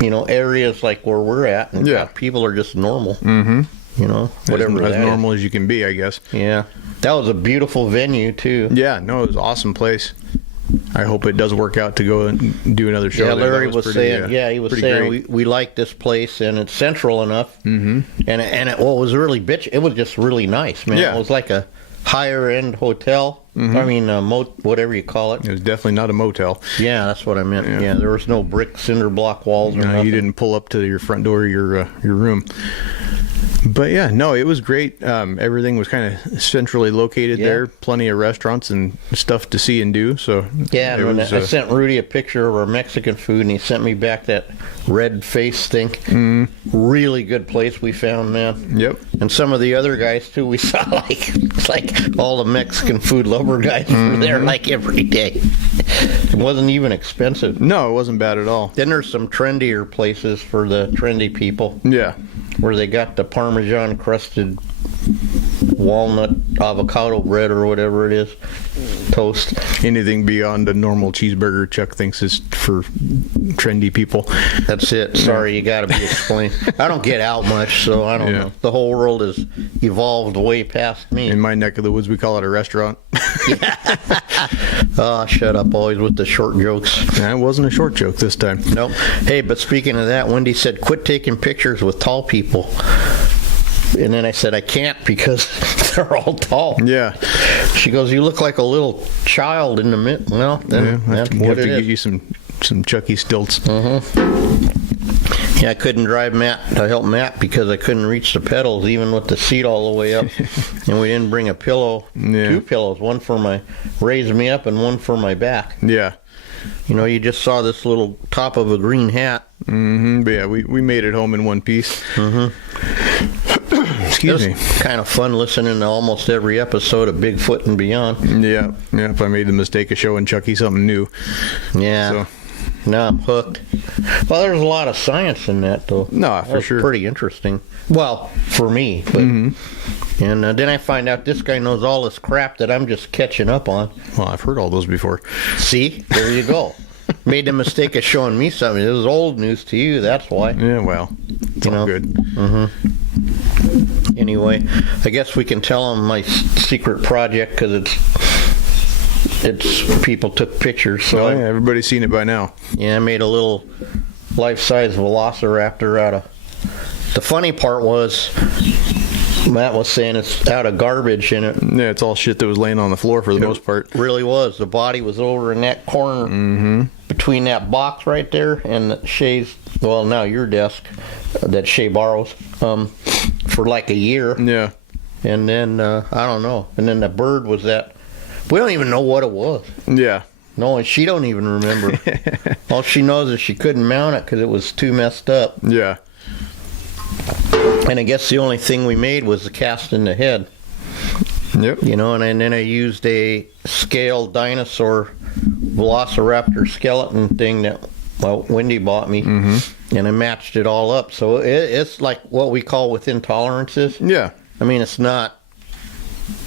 areas like where we're at, and people are just normal. Whatever as normal as you can be, I guess. Yeah. That was a beautiful venue too. Yeah, no, it was an awesome place. I hope it does work out to go and do another show. Yeah, there. Larry was saying. He was saying we like this place and it's central enough. And it was really it was just really nice, man. Yeah. It was like a higher end hotel. I mean, whatever you call it. It was definitely not a motel. Yeah, that's what I meant. Yeah, there was no brick cinder block walls or nothing. You didn't pull up to your front door of your room. But yeah, no, it was great. Everything was kind of centrally located there. Plenty of restaurants and stuff to see and do. So yeah, I sent Rudy a picture of our Mexican food, and he sent me back that red face thing. Really good place we found, man. Yep. And some of the other guys too. We saw it's like all the Mexican food lover guys were there like every day. It wasn't even expensive. No, it wasn't bad at all. Then there's some trendier places for the trendy people. Yeah. Where they got the Parmesan crusted walnut avocado bread or whatever it is, toast. Anything beyond a normal cheeseburger, Chuck thinks is for trendy people. That's it. Sorry, you got to be explained. I don't get out much, so I don't know. The whole world has evolved way past me. In my neck of the woods, we call it a restaurant. Oh, shut up, always with the short jokes. That wasn't a short joke this time. Nope. Hey, but speaking of that, Wendy said, quit taking pictures with tall people. And then I said, I can't because they're all tall. Yeah. She goes, you look like a little child in the mid. Well, then that's we'll what have it to is. get you some Chucky stilts. Yeah, I couldn't drive Matt to help Matt because I couldn't reach the pedals even with the seat all the way up. And we didn't bring a pillow, 2 pillows, one for my raise me up and one for my back. Yeah. You just saw this little top of a green hat. But yeah, we made it home in one piece. Excuse me. Kind of fun listening to almost every episode of Bigfoot and Beyond. Yeah. If I made the mistake of showing Chucky something new. Yeah. So. No, I'm hooked. Well, there's a lot of science in that, though. No, for sure. Pretty interesting. Well, for me. But, and then I find out this guy knows all this crap that I'm just catching up on. Well, I've heard all those before. See? There you go. Made the mistake of showing me something. It was old news to you, that's why. Yeah, well, it's all good. Anyway, I guess we can tell them my secret project because it's people took pictures. So everybody's seen it by now. Yeah, I made a little life-size velociraptor out of. The funny part was Matt was saying it's out of garbage in it. Yeah, it's all shit that was laying on the floor for the most part. Really was. The body was over in that corner between that box right there and Shay's. Well, now your desk that Shay borrows for like a year. Yeah. And then I don't know. And then the bird was that. We don't even know what it was. Yeah. No, and she don't even remember. All she knows is she couldn't mount it because it was too messed up. Yeah. And I guess the only thing we made was the cast in the head. Yep. And then I used a scaled dinosaur velociraptor skeleton thing that Wendy bought me. And I matched it all up. So it's like what we call within tolerances. Yeah. I mean, it's not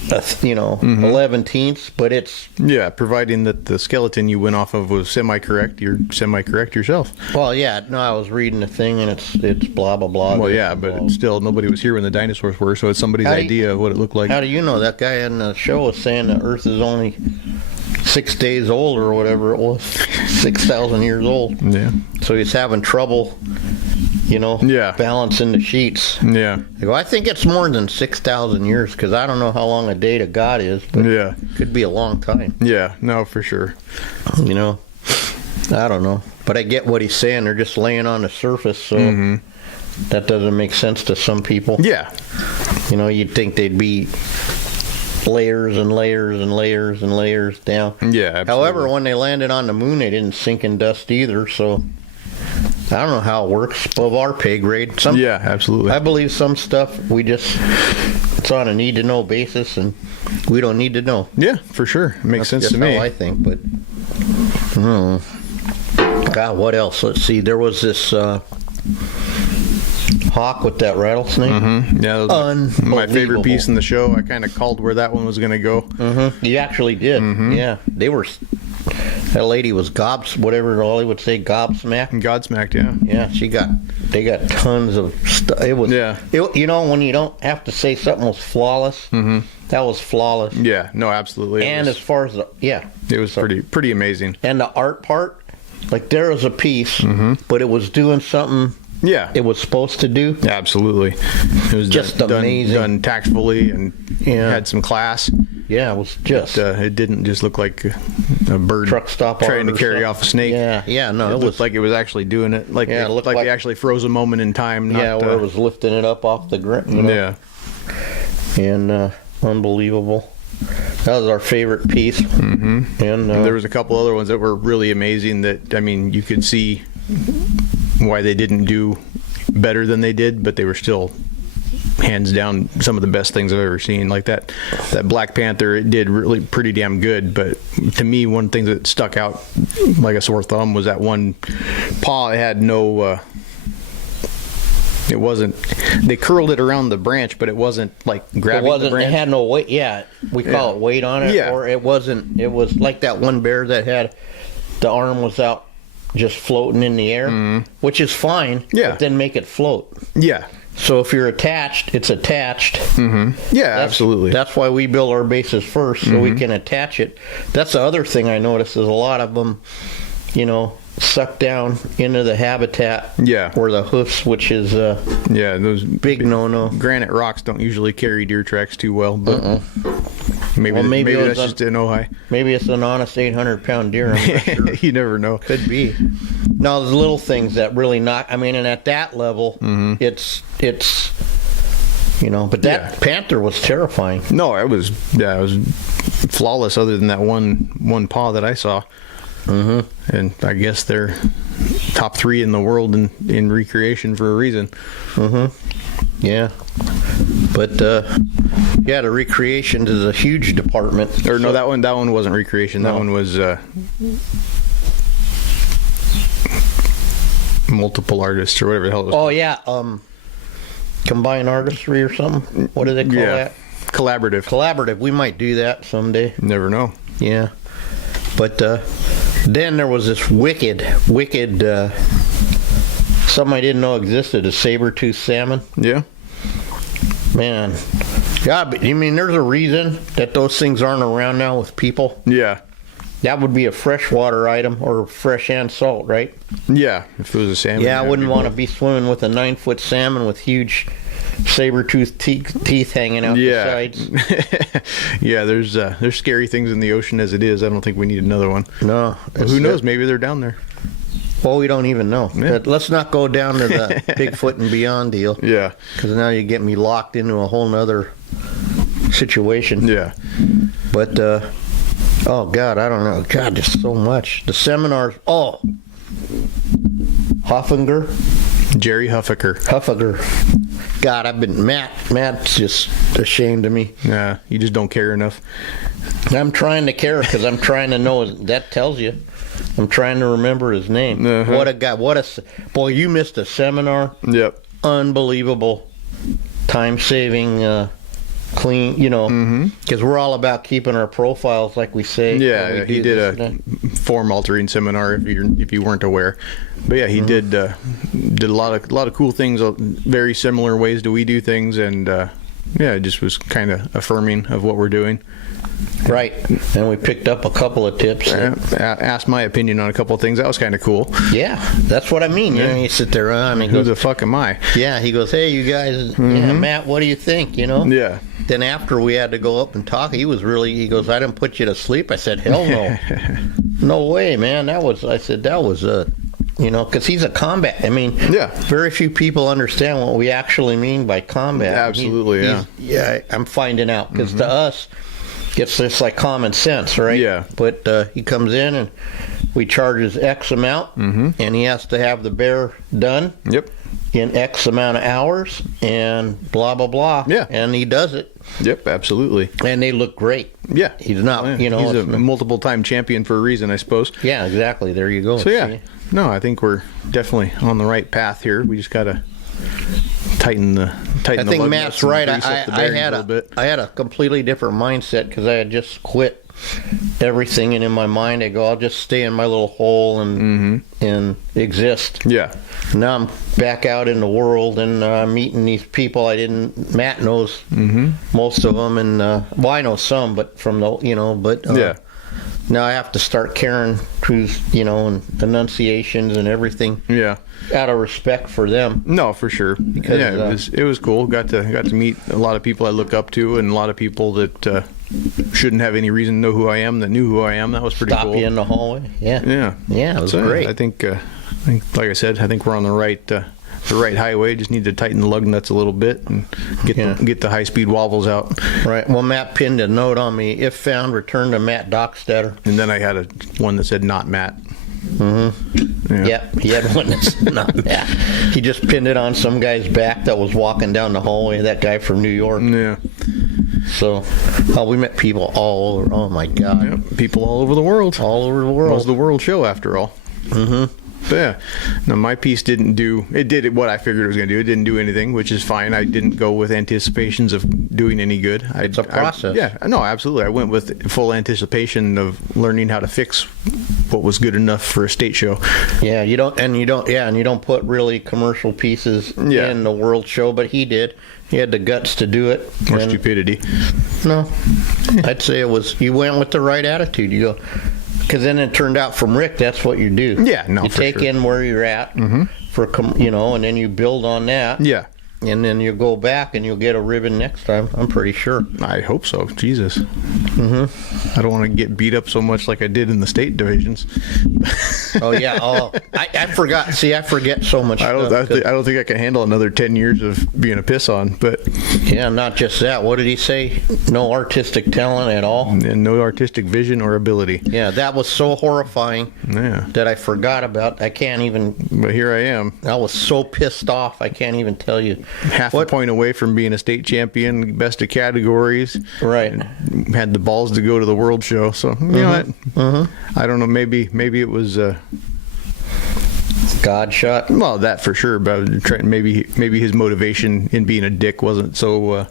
11/10, but it's providing that the skeleton you went off of was semi-correct. You're semi-correct yourself. Well, yeah. No, I was reading the thing, and it's blah blah blah. Well, yeah, but still, nobody was here when the dinosaurs were, so it's somebody's idea of what it looked like. How do you know? That guy in the show was saying the Earth is only 6 days old or whatever it was, 6,000 years old. Yeah. So he's having trouble, balancing the sheets. Yeah. I go, I think it's more than 6,000 years because I don't know how long a day to God is. But it could be a long time. Yeah. No, for sure. I don't know. But I get what he's saying. They're just laying on the surface, so that doesn't make sense to some people. Yeah. You'd think they'd be layers and layers and layers and layers down. Yeah, absolutely. However, when they landed on the moon, they didn't sink in dust either, so I don't know how it works above our pay grade. Yeah, absolutely. I believe some stuff it's on a need to know basis, and we don't need to know. Yeah, for sure. It makes sense That's to me. how I think, but God, what else? Let's see. There was this hawk with that rattlesnake. Yeah, that was my favorite piece in the show. I kind of called where that one was going to go. You actually did. Yeah, that lady was whatever Hollywood would say, gobsmacked. Godsmacked, yeah. Yeah, they got tons of stuff. It was, you know, when you don't have to say something was flawless, that was flawless. Yeah, no, absolutely. And as far as it was pretty amazing. And the art part, like there was a piece, but it was doing something. Yeah, it was supposed to do. Absolutely, it was just amazing, done tactfully, and had some class. Yeah, it was just. It didn't just look like a bird truck stop trying to carry off a snake. Yeah, no, it looked like it was actually doing it. Like it looked like they actually froze a moment in time. Where it was lifting it up off the ground. You know? Yeah, and unbelievable. That was our favorite piece. And there was a couple other ones that were really amazing. That, I mean, you could see why they didn't do better than they did, but they were still hands down some of the best things I've ever seen. Like that Black Panther, it did really pretty damn good, but to me, one thing that stuck out like a sore thumb was that one paw. It had no it wasn't, they curled it around the branch, but it wasn't like grabbing the branch. It had no weight. We call it weight on it. Yeah. Or it was like that one bear that had the arm was out just floating in the air, which is fine. Yeah. But then make it float. Yeah. So if you're attached, it's attached. Yeah, absolutely. That's why we build our bases first, so we can attach it. That's the other thing I noticed is a lot of them, suck down into the habitat. Yeah. Or the hoofs, which is those big no-no. Granite rocks don't usually carry deer tracks too well, but maybe that's just an Ojai. Maybe it's an honest 800-pound deer. I'm not sure. You never know. Could be. Now, there's little things that really knock. I mean, and at that level, it's but that panther was terrifying. No, it was flawless. Other than that one paw that I saw. And I guess they're top 3 in the world in recreation for a reason. Yeah, but the recreation is a huge department. Or no, that one wasn't recreation. That one was multiple artists or whatever the hell it was. Oh yeah, combined artistry or something. What do they call that? Collaborative. We might do that someday. Never know. Yeah, but then there was this wicked something I didn't know existed, a saber-toothed salmon. Yeah. Man. God, but I mean, there's a reason that those things aren't around now with people. Yeah. That would be a freshwater item, or fresh and salt, right? Yeah, if it was a salmon. Yeah, I wouldn't want to be swimming with a 9-foot salmon with huge saber-toothed teeth hanging out the sides. Yeah, there's scary things in the ocean as it is. I don't think we need another one. No. Well, who knows? Maybe they're down there. Well, we don't even know. Yeah. But let's not go down to the Bigfoot and beyond deal. Yeah. Because now you get me locked into a whole nother situation. Yeah. But, oh, God, I don't know. God, there's so much. The seminars. Oh. Huffinger. Jerry Huffaker. God, Matt's just ashamed of me. Nah, you just don't care enough. I'm trying to care because I'm trying to know. That tells you. I'm trying to remember his name. What a guy. Boy, you missed a seminar. Yep. Unbelievable. Time-saving, clean, because we're all about keeping our profiles, like we say. Yeah, he did a form-altering seminar, if you weren't aware. But yeah, he did a lot of cool things, very similar ways to we do things, and it just was kind of affirming of what we're doing. Right, and we picked up a couple of tips. Asked my opinion on a couple of things. That was kind of cool. Yeah, that's what I mean. Yeah. You sit there and he Who goes, the fuck am I? Yeah, he goes, hey, you guys, Matt, what do you think, Yeah. Then after we had to go up and talk, he goes, I didn't put you to sleep. I said, hell no. No way, man. That was because he's a combat. I mean, very few people understand what we actually mean by combat. Absolutely, yeah, I'm finding out, because to us, it's just like common sense, right? Yeah. But he comes in and we charges X amount, and he has to have the bear done. Yep. In X amount of hours, and blah blah blah. Yeah. And he does it. Yep, absolutely. And they look great. Yeah. He's not, he's a multiple-time champion for a reason, I suppose. Yeah, exactly. There you go. So yeah, See? no, I think we're definitely on the right path here. We just gotta tighten the I think lug Matt's nuts and right. grease up the bearings I had a completely different mindset because I had just quit everything, and in my mind I go, I'll just stay in my little hole and exist. Yeah. Now I'm back out in the world, and I'm meeting these people Matt knows most of them, and well, I know some, but from the Yeah. Now I have to start caring who's and enunciations and everything. Yeah. Out of respect for them. No, for sure. Because it was cool. Got to meet a lot of people I look up to, and a lot of people that shouldn't have any reason to know who I am that knew who I am. That was pretty cool. Stop you in the hallway. Yeah. Yeah. Yeah, it was great. I think, like I said, I think we're on the right highway. Just need to tighten the lug nuts a little bit and get the high speed wobbles out. Right. Well, Matt pinned a note on me. If found, return to Matt Dockstetter. And then I had one that said not Matt. Yeah. Yep, he had one that's not Matt. He just pinned it on some guy's back that was walking down the hallway. That guy from New York. Yeah. So, we met people all over. Oh my God. Yep. People all over the world. All over the world. It was the world show after all. But yeah, no, my piece did what I figured it was going to do. It didn't do anything, which is fine. I didn't go with anticipations of doing any good. It's a process. No, absolutely. I went with full anticipation of learning how to fix what was good enough for a state show. Yeah, you don't put really commercial pieces in the world show, but he did. He had the guts to do it. Or stupidity. No, I'd say you went with the right attitude. You go. Because then it turned out from Rick, that's what you do. Yeah, no, you take in where you're at and then you build on that. Yeah. And then you go back and you'll get a ribbon next time. I'm pretty sure. I hope so. Jesus. I don't want to get beat up so much like I did in the state divisions. Oh yeah. Oh, I forgot. See, I forget so much. I don't think I can handle another 10 years of being a piss on. But yeah, not just that. What did he say? No artistic talent at all. And no artistic vision or ability. Yeah, that was so horrifying. Yeah. That I forgot about. I can't even. But here I am. I was so pissed off. I can't even tell you. Half a point away from being a state champion, best of categories. Right. Had the balls to go to the world show. So, you know what? I don't know. Maybe it was God shot. Well, that for sure. But maybe his motivation in being a dick wasn't so.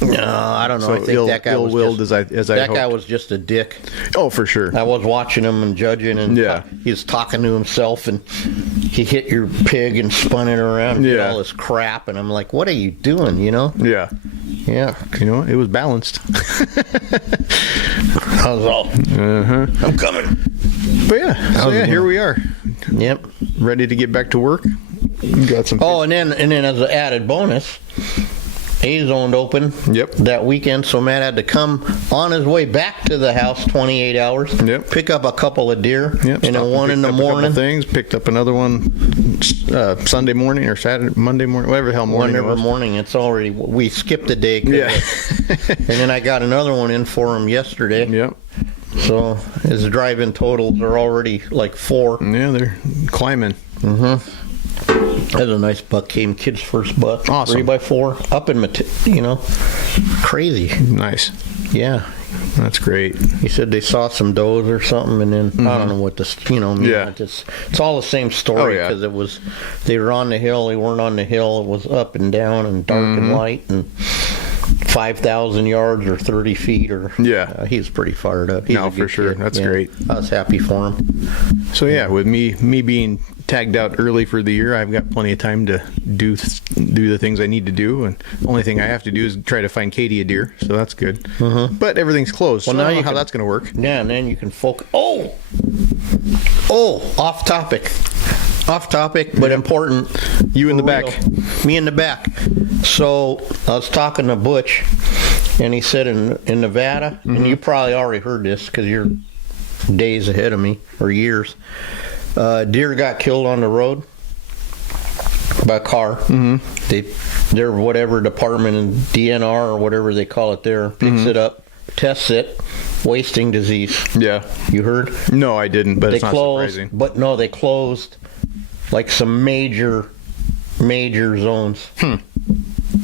No, I don't know. So I think that guy ill-willed was as I that hoped. guy was just a dick. Oh, for sure. I was watching him and judging, and he was talking to himself, and he hit your pig and spun it around, and did all this crap, and I'm like, "What are you doing?" You know? Yeah. Yeah. You know, it was balanced. I was all, I'm coming. But yeah, here we are. Yep. Ready to get back to work. Got some. Oh, and then as an added bonus, A-Zoned open that weekend, so Matt had to come on his way back to the house 28 hours, pick up a couple of deer, and then one in the morning. Picked up another one Sunday morning or Saturday, Monday morning, whatever the hell morning it was. Morning, it's already, we skipped a day. And then I got another one in for him yesterday. Yep. So his drive-in totals are already like 4. Yeah, they're climbing. That's a nice buck. Came kid's first buck. Awesome. 3x4 up in crazy. Nice. Yeah. That's great. He said they saw some does or something, and then I don't know what this, it's all the same story because they were on the hill, they weren't on the hill, it was up and down and dark and light and 5,000 yards or 30 feet or he was pretty fired up. He's for sure. Kid. That's great. I was happy for him. So with me being tagged out early for the year, I've got plenty of time to do the things I need to do, and the only thing I have to do is try to find Katie a deer, so that's good. But everything's closed, so I don't know how that's going to work. Yeah, and then you can focus. Off topic, but important. You in the back. Me in the back. So I was talking to Butch, and he said in Nevada, and you probably already heard this because you're days ahead of me, or years, deer got killed on the road by a car. Their whatever department in DNR or whatever they call it there picks it up, tests it, wasting disease. Yeah. You heard? No, I didn't, but it's not surprising. But no, they closed like some major zones.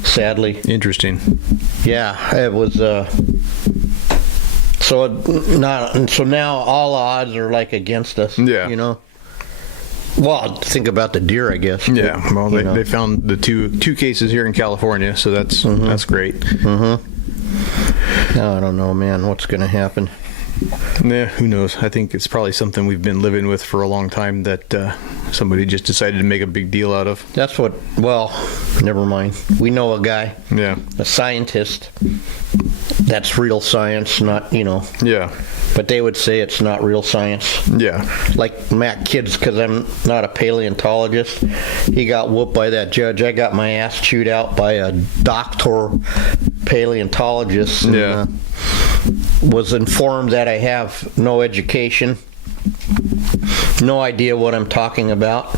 Sadly. Interesting. Yeah, it was. So now all odds are like against us. Yeah. You know. Well, think about the deer, I guess. Yeah. Well, they found the two cases here in California, so that's great. No, I don't know, man. What's going to happen? Yeah, who knows? I think it's probably something we've been living with for a long time that somebody just decided to make a big deal out of. That's what. Well, never mind. We know a guy. Yeah. A scientist. That's real science, not, Yeah. But they would say it's not real science. Yeah. Like Matt Kidds, because I'm not a paleontologist, he got whooped by that judge. I got my ass chewed out by a doctor paleontologist. And, Yeah. was informed that I have no education, no idea what I'm talking about,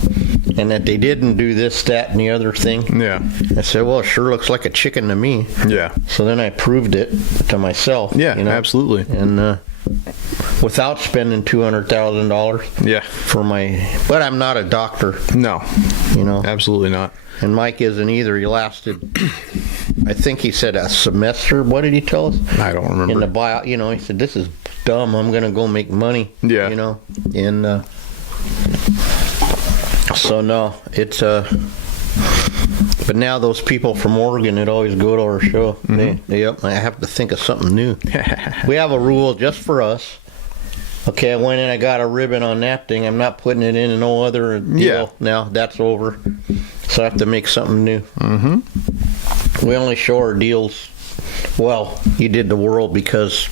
and that they didn't do this, that, and the other thing. Yeah. I said, well, it sure looks like a chicken to me. Yeah. So then I proved it to myself. Yeah, absolutely. And without spending $200,000. Yeah. But I'm not a doctor. No. Absolutely not. And Mike isn't either. He lasted, I think he said a semester. What did he tell us? I don't remember. In the bio, he said, this is dumb. I'm going to go make money. Yeah. And so no, it's but now those people from Oregon that always go to our show, I have to think of something new. We have a rule just for us. Okay, I went in, I got a ribbon on that thing. I'm not putting it in no other deal. Yeah. Now that's over. So I have to make something new. We only show our deals. Well, you did the world because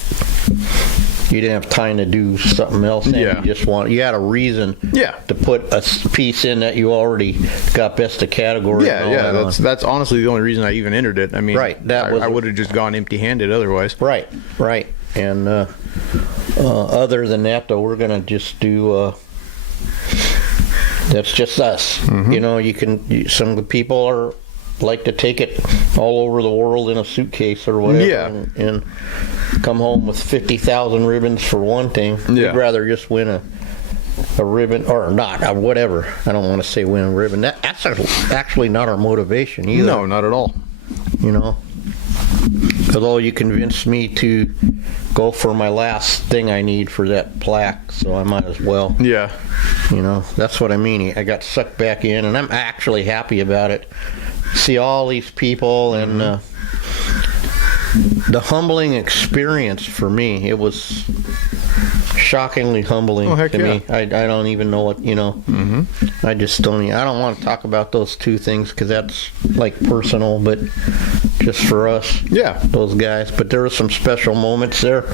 you didn't have time to do something else. Yeah. You had a reason. Yeah. To put a piece in that you already got best of category. Yeah. That's honestly the only reason I even entered it. I mean, right. I would have just gone empty-handed otherwise. Right. And other than that, though, we're gonna just do. That's just us. Some people are like to take it all over the world in a suitcase or whatever, and come home with 50,000 ribbons for one thing. Yeah. We'd rather just win a ribbon or not, whatever. I don't want to say win a ribbon. That's actually not our motivation either. No, not at all. Although you convinced me to go for my last thing I need for that plaque, so I might as well. Yeah. That's what I mean. I got sucked back in, and I'm actually happy about it. See all these people, and the humbling experience for me, it was shockingly humbling to me. I don't even know what, I just don't want to talk about those two things because that's like personal, but just for us, those guys. But there were some special moments there,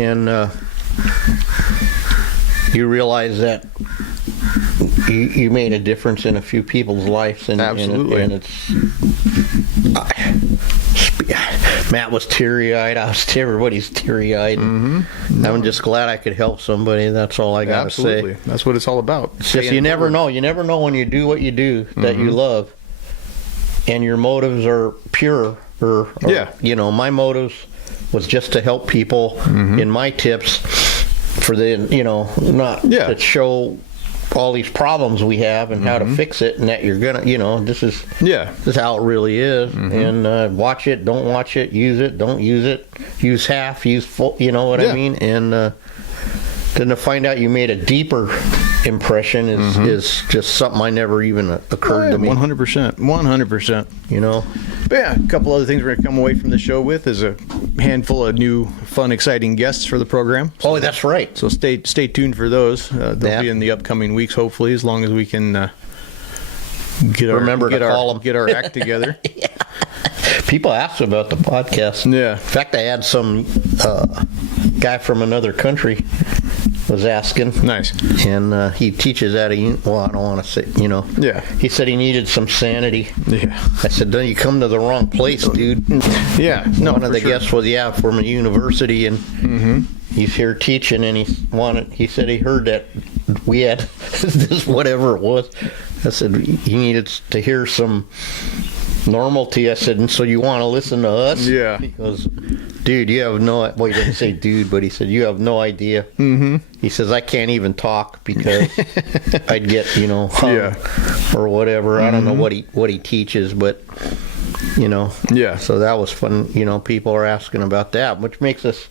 and you realize that you made a difference in a few people's lives, and absolutely. And it's Matt was teary-eyed. Everybody's teary-eyed. I'm just glad I could help somebody. That's all I gotta say. That's what it's all about. It's just you never know. You never know when you do what you do that you love, and your motives are pure. Or my motives was just to help people in my tips for the not to show all these problems we have and how to fix it, and that you're gonna this is how it really is. And watch it, don't watch it, use it, don't use it, use half, use full, I mean. And then to find out you made a deeper impression is just something I never even occurred to me. 100%. But yeah, a couple other things we're going to come away from the show with is a handful of new, fun, exciting guests for the program. So, that's right. So stay tuned for those. They'll be in the upcoming weeks, hopefully, as long as we can get our act together. People ask about the podcast. Yeah. In fact, I had some guy from another country was asking. Nice. And he teaches at I don't want to say, Yeah. He said he needed some sanity. Yeah. I said, don't you come to the wrong place, dude. Yeah. No, one of the guests was, from a university, and he's here teaching, and he said he heard that we had this, whatever it was. I said, he needed to hear some normality. I said, and so you want to listen to us? Yeah. He goes, dude, you have no, well, he didn't say dude, but he said, you have no idea. Mm-hmm. He says, I can't even talk because I'd get, hung or whatever. I don't know what he teaches, but, so that was fun. People are asking about that, which makes us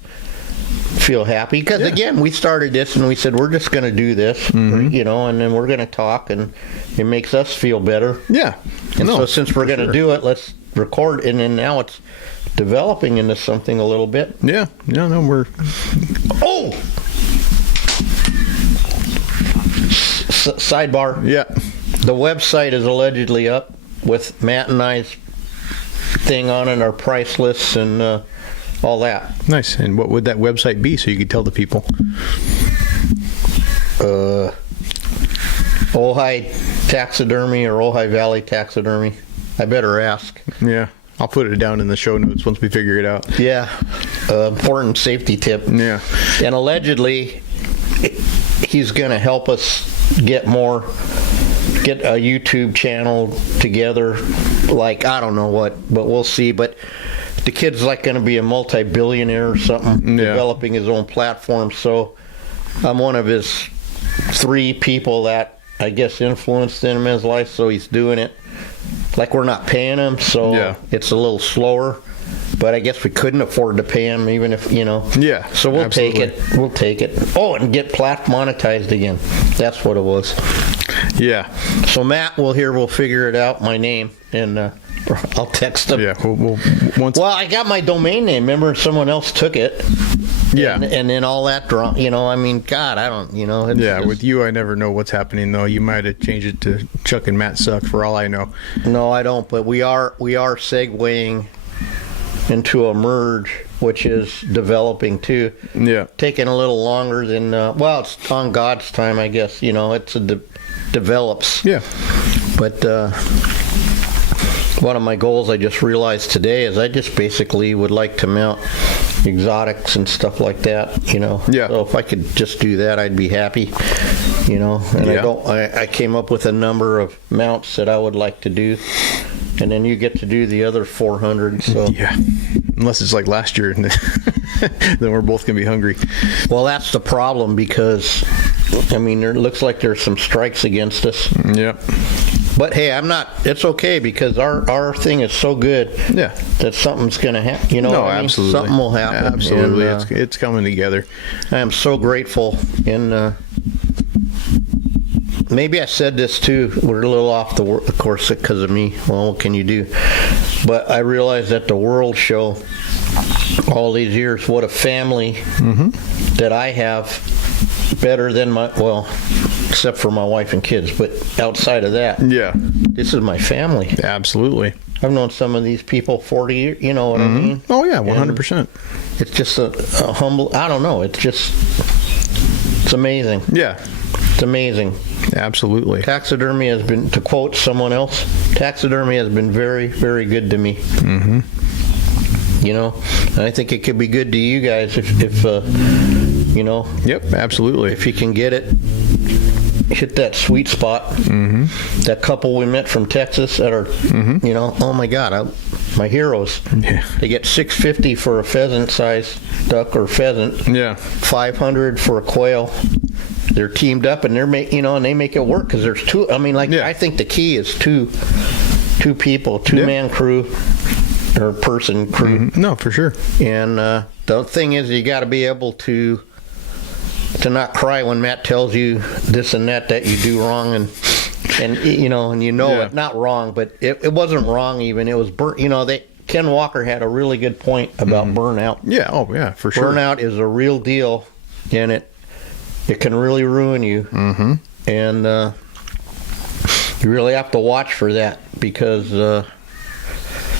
feel happy because, again, we started this and we said, we're just going to do this, and then we're going to talk, and it makes us feel better. Yeah. And so since we're going to do it, let's record, and then now it's developing into something a little bit. Yeah. No, we're... Oh! Sidebar. Yeah. The website is allegedly up with Matt and I's thing on it, our price lists and all that. Nice. And what would that website be so you could tell the people? Ojai Taxidermy or Ojai Valley Taxidermy. I better ask. Yeah. I'll put it down in the show notes once we figure it out. Yeah. Important safety tip. Yeah. And allegedly, he's going to help us get a YouTube channel together. Like, I don't know what, but we'll see. But the kid's like going to be a multi-billionaire or something, developing his own platform. So I'm one of his 3 people that I guess influenced him in his life. So he's doing it. Like, we're not paying him, so it's a little slower. But I guess we couldn't afford to pay him, even if, Yeah. So we'll take it. We'll take it. Oh, and get monetized again. That's what it was. Yeah. So Matt we'll figure it out, my name, and I'll text him. Yeah. Well, I got my domain name. Remember, someone else took it. Yeah. And then all that, God, I don't, yeah, with you, I never know what's happening, though. You might have changed it to Chuck and Matt Suck, for all I know. No, I don't, but we are segueing into a merge, which is developing, too. Yeah. Taking a little longer than, it's on God's time, I guess. It develops. Yeah. But one of my goals I just realized today is I just basically would like to mount exotics and stuff like that, Yeah. So if I could just do that, I'd be happy, and I came up with a number of mounts that I would like to do, and then you get to do the other 400. So yeah, unless it's like last year, then we're both gonna be hungry. Well, that's the problem because there looks like there's some strikes against us. Yeah. But hey, it's okay because our thing is so good that something's going to happen. Absolutely. Something will happen. Absolutely. And, it's coming together. I am so grateful. And maybe I said this too. We're a little off the course because of me. Well, what can you do? But I realized at the World Show all these years, what a family that I have. Better than except for my wife and kids, but outside of that, this is my family. Absolutely. I've known some of these people 40 years, you know what I mean? Oh yeah, 100%. It's just a humble, I don't know, it's amazing. Yeah. It's amazing. Absolutely. Taxidermy has been, to quote someone else, taxidermy has been very, very good to me. And I think it could be good to you guys if Yep, absolutely. If you can get it, hit that sweet spot. That couple we met from Texas that are, oh my God, my heroes. Yeah. They get $650 for a pheasant-sized duck or pheasant. Yeah. $500 for a quail. They're teamed up and and they make it work because there's 2. I think the key is two people, 2-man crew or person crew. No, for sure. And the thing is, you got to be able to not cry when Matt tells you this and that you do wrong, and it, not wrong, but it wasn't wrong even. It was burnt. Ken Walker had a really good point about burnout. Yeah, oh yeah, for sure. Burnout is a real deal, and it can really ruin you. And you really have to watch for that because,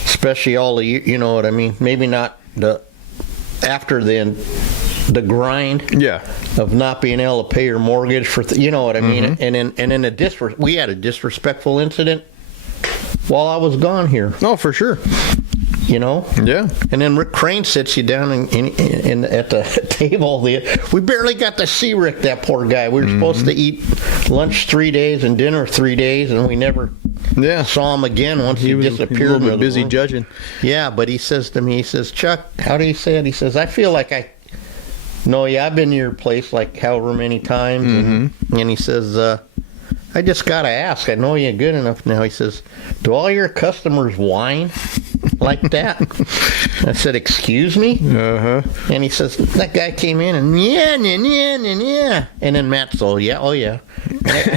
especially all the, you know what I mean. Maybe not after the grind of not being able to pay your mortgage for you know what I mean, and in we had a disrespectful incident while I was gone here. Oh, for sure. Yeah. And then Rick Crane sits you down in at the table. We barely got to see Rick, that poor guy. We were supposed to eat lunch 3 days and dinner 3 days, and we never Yeah. saw him again once he disappeared. He was a little bit into the busy room. judging. Yeah, but he says to me, he says, Chuck, how do you say it? He says, I feel like I know you. I've been to your place like however many times. And he says, I just got to ask. I know you good enough now. He says, do all your customers whine like that? I said, excuse me? Uh-huh. And he says, that guy came in and yeah. And then Matt's all, oh yeah.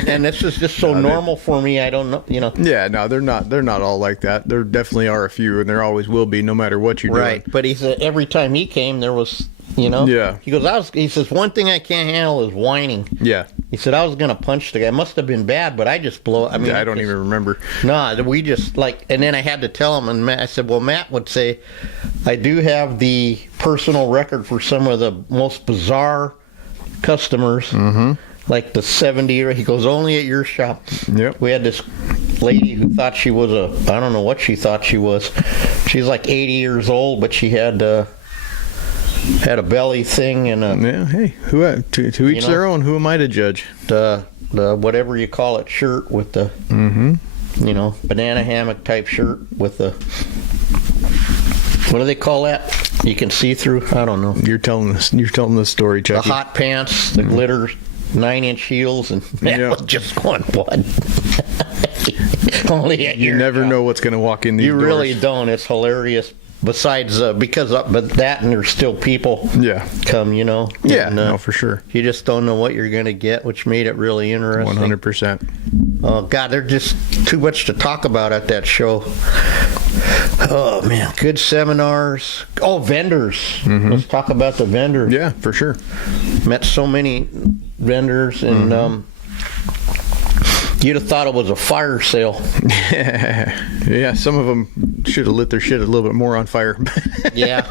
And this is just so normal for me. I don't know, Yeah, no, they're not all like that. There definitely are a few, and there always will be, no matter what you're right. doing. But he said every time he came, there was, Yeah. He goes, he says, one thing I can't handle is whining. Yeah. He said, I was going to punch the guy. It must have been bad, but I just blow. I mean, I don't even remember. No, we just and then I had to tell him, and I said, well, Matt would say, I do have the personal record for some of the most bizarre customers, like the 70-year. He goes, only at your shop. Yep. We had this lady who thought she was I don't know what she thought she was. She's like 80 years old, but she had a belly thing and Yeah, hey, to each their own. Who am I to judge? the whatever you call it shirt with the banana hammock type shirt with the, what do they call that? You can see through. I don't know. You're telling the story, The Chucky. hot pants, the glitter 9-inch heels, and that was just going what? Only at You your never shop. know what's going to walk in these You doors. really don't. It's hilarious. Besides, but that and there's still people Yeah. come, Yeah, and, no, for sure. You just don't know what you're going to get, which made it really interesting. 100%. Oh, God, there's just too much to talk about at that show. Oh, man. Good seminars. Oh, vendors. Let's talk about the vendors. Yeah, for sure. Met so many vendors, and you'd have thought it was a fire sale. Yeah, some of them should have lit their shit a little bit more on fire. Yeah.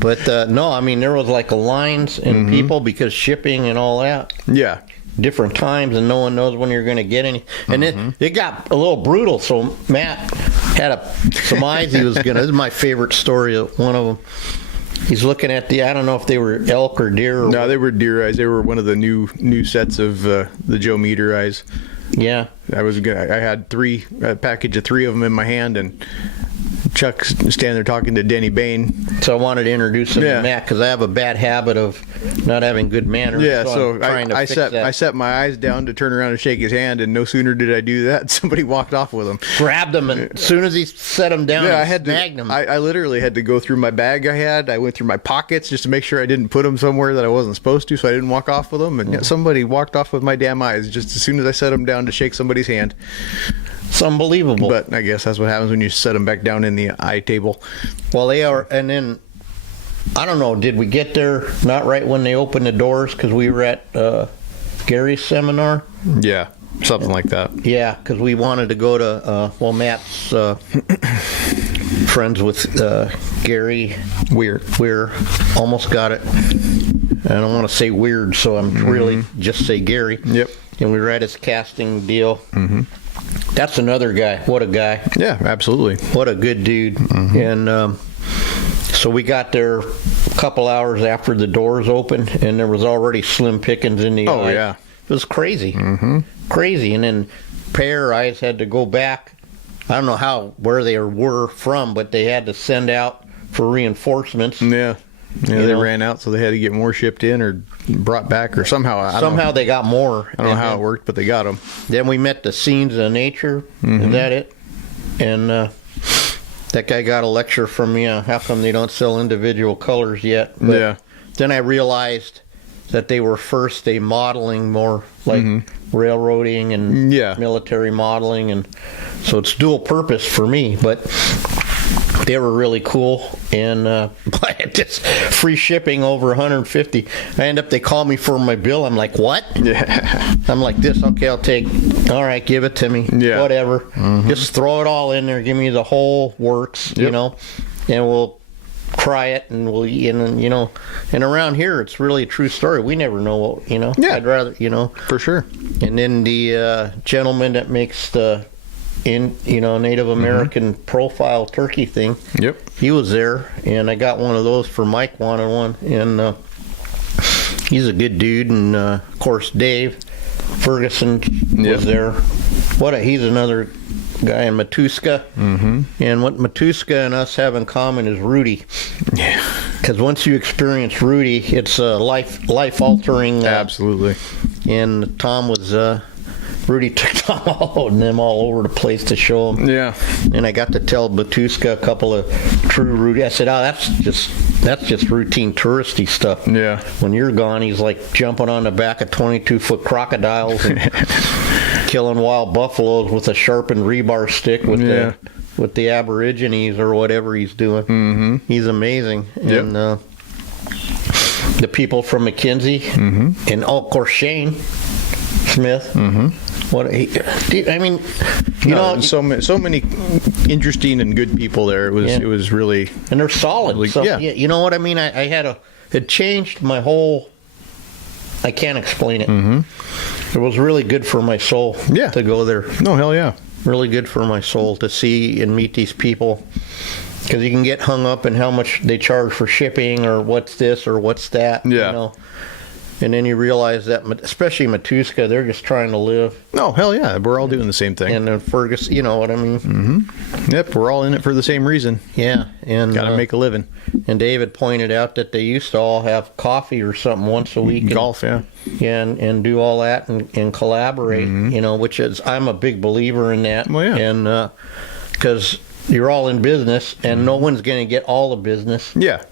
But, no, I mean, there was like lines and people because shipping and all that. Yeah. Different times, and no one knows when you're going to get any. And then it got a little brutal, so Matt had some eyes he was going to. This is my favorite story, one of them. He's looking at I don't know if they were elk or deer. No, they were deer eyes. They were one of the new sets of the Joe Meter eyes. Yeah. I had a package of 3 of them in my hand, and Chuck's standing there talking to Denny Bain. So I wanted to introduce him Yeah. to Matt because I have a bad habit of not having good manners. Yeah, so I'm trying to I fix set that. I set my eyes down to turn around and shake his hand, and no sooner did I do that, somebody walked off with him. Grabbed him, and as soon as he set him down, Yeah, he I had snagged to. him. I literally had to go through my bag. I went through my pockets just to make sure I didn't put them somewhere that I wasn't supposed to, so I didn't walk off with them. And yet somebody walked off with my damn eyes just as soon as I set them down to shake somebody's hand. It's unbelievable. But I guess that's what happens when you set them back down in the eye table. Well, they are, and then I don't know. Did we get there not right when they opened the doors because we were at Gary's seminar? Yeah, something like that. Yeah, because we wanted to go to Matt's friends with Gary. We're almost got it. I don't want to say weird, so I'm really just say Gary. Yep. And we were at his casting deal. That's another guy. What a guy. Yeah, absolutely. What a good dude. And so we got there a couple hours after the doors opened, and there was already slim pickings in the Oh, eyes. yeah. It was crazy. Crazy. And then pair eyes had to go back. I don't know where they were from, but they had to send out for reinforcements. Yeah. Yeah, You they know? ran out, so they had to get more shipped in or brought back, or somehow. I don't know. They got more. I don't know how it worked, but they got them. Then we met the Scenes of Nature. Is that it? And that guy got a lecture from me on how come they don't sell individual colors yet. But Yeah. then I realized that they were first modeling more like railroading and Yeah. military modeling, and so it's dual purpose for me. But they were really cool, and just free shipping over 150. They called me for my bill. I'm like, what? Yeah. I'm like this. Okay, I'll take. All right, give it to me. Yeah. Whatever. Just throw it all in there. Give me the whole works. Yep. And we'll try it, and we'll and around here it's really a true story. We never know what Yeah. I'd rather For sure. And then the gentleman that makes the Native American profile turkey thing. Yep. He was there, and I got one of those for Mike wanted one, and he's a good dude. And of course Dave Ferguson was Yep. there. He's another guy in Matuska. Mm-hmm. And what Matuska and us have in common is Rudy. Yeah. Because once you experience Rudy, it's a life-altering. Absolutely. And Tom was... Rudy took Tom and them all over the place to show him. Yeah. And I got to tell Batuska a couple of true Rudy. I said, "Oh, that's just routine touristy stuff." Yeah. When you're gone, he's like jumping on the back of 22-foot crocodiles and killing wild buffaloes with a sharpened rebar stick with the Aborigines or whatever he's doing. Mm-hmm. He's amazing. Yep. And the people from McKinsey and of course Shane Smith. Mm-hmm. I mean, you know, so many interesting and good people there. It was really, and they're solid. Really, so, you know what I mean. It changed my whole. I can't explain it. Mm-hmm. It was really good for my soul. To go there. No, hell yeah. Really good for my soul to see and meet these people. Because you can get hung up in how much they charge for shipping or what's this or what's that. Yeah. You know. And then you realize that, especially Matuska, they're just trying to live. Oh, hell yeah. We're all doing the same thing. And then Fergus, you know what I mean? Mm-hmm. Yep, we're all in it for the same reason. Yeah. And got to make a living. And David pointed out that they used to all have coffee or something once a week. Golf, yeah. And do all that and collaborate, you know, which is, I'm a big believer in that. Well, yeah. And because you're all in business and no one's going to get all the business. Yeah.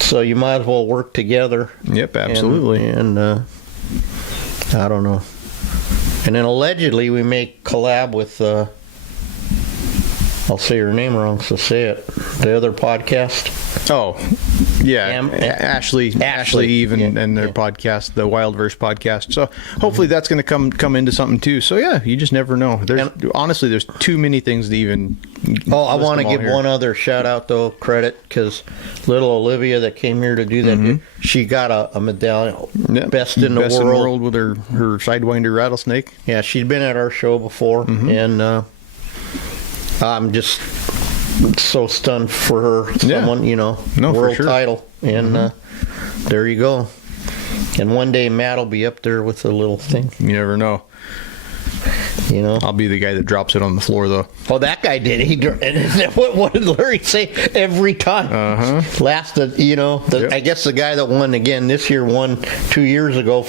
So you might as well work together. Yep, absolutely. And I don't know. And then allegedly we may collab with, I'll say her name wrong, so say it, the other podcast. Oh, yeah. Ashley Eve and their podcast, the Wildverse podcast. So hopefully that's going to come into something too. So yeah, you just never know. Honestly, there's too many things to even. Oh, I want to give one other shout out though, credit, because little Olivia that came here to do that, she got a medallion, best in the world with her Sidewinder rattlesnake. Yeah, she'd been at our show before, and I'm just so stunned for her. Someone, you know, world title, and there you go. And one day Matt will be up there with the little thing. You never know. You know, I'll be the guy that drops it on the floor, though. Oh, that guy did. What did Larry say every time? Lasted, you know. I guess the guy that won again this year won 2 years ago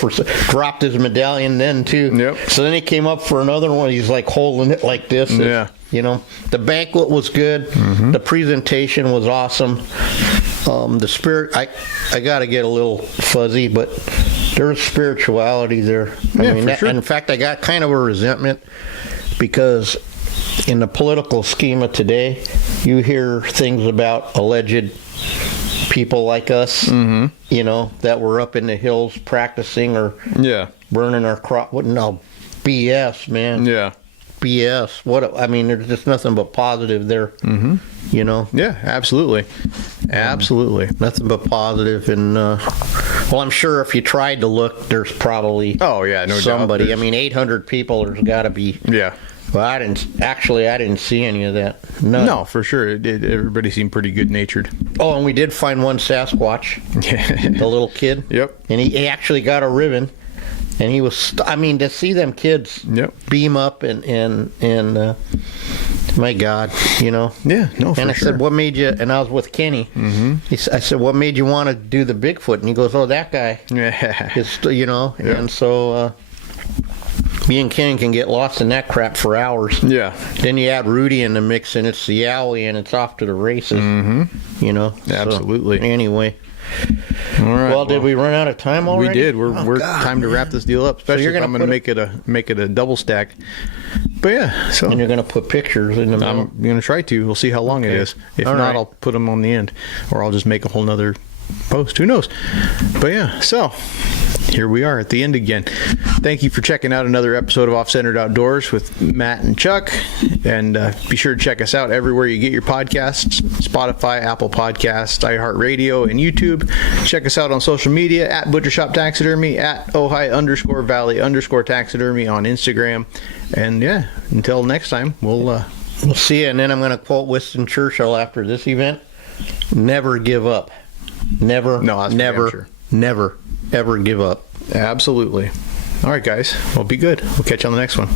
dropped his medallion then too. Yep. So then he came up for another one. He's like holding it like this. Yeah. You know, the banquet was good. The presentation was awesome. The spirit, I got to get a little fuzzy, but there's spirituality there. I mean, for sure. In fact, I got kind of a resentment because in the political schema today, you hear things about alleged people like us, you know, that were up in the hills practicing or burning our crop. No, BS, man. Yeah. BS. I mean, there's just nothing but positive there. You know? Yeah, absolutely. Absolutely. Nothing but positive. And, well, I'm sure if you tried to look, there's probably somebody. I mean, 800 people, there's got to be. Yeah. Well, I didn't see any of that. None. No, for sure. Everybody seemed pretty good-natured. Oh, and we did find one Sasquatch. The little kid. Yep. And he actually got a ribbon. And he was, I mean, to see them kids beam up and my God, you know. Yeah, no, for And I sure. said, what made you, and I was with Kenny. I said, what made you want to do the Bigfoot? And he goes, oh, that guy. Yeah. You know, and so me and Kenny can get lost in that crap for hours. Yeah. Then you add Rudy in the mix, and it's the Yowie, and it's off to the races. You know. Absolutely. So, anyway. All right. Well, did we run out of time already? We did. We're time to wrap this deal up, especially if I'm going to make it a double stack. But yeah, so and you're going to put pictures in the middle. I'm going to try to. We'll see how long it is. If not, I'll put them on the end, or I'll just make a whole nother post. Who knows? But yeah, so here we are at the end again. Thank you for checking out another episode of Off-Centered Outdoors with Matt and Chuck. And be sure to check us out everywhere you get your podcasts: Spotify, Apple Podcasts, iHeart Radio, and YouTube. Check us out on social media at Butchershop Taxidermy, at Ojai_Valley_Taxidermy on Instagram. And yeah, until next time, we'll see you. And then I'm going to quote Winston Churchill after this event: never give up. Never, never, ever give up. Absolutely. All right, guys. Well, be good. We'll catch you on the next one.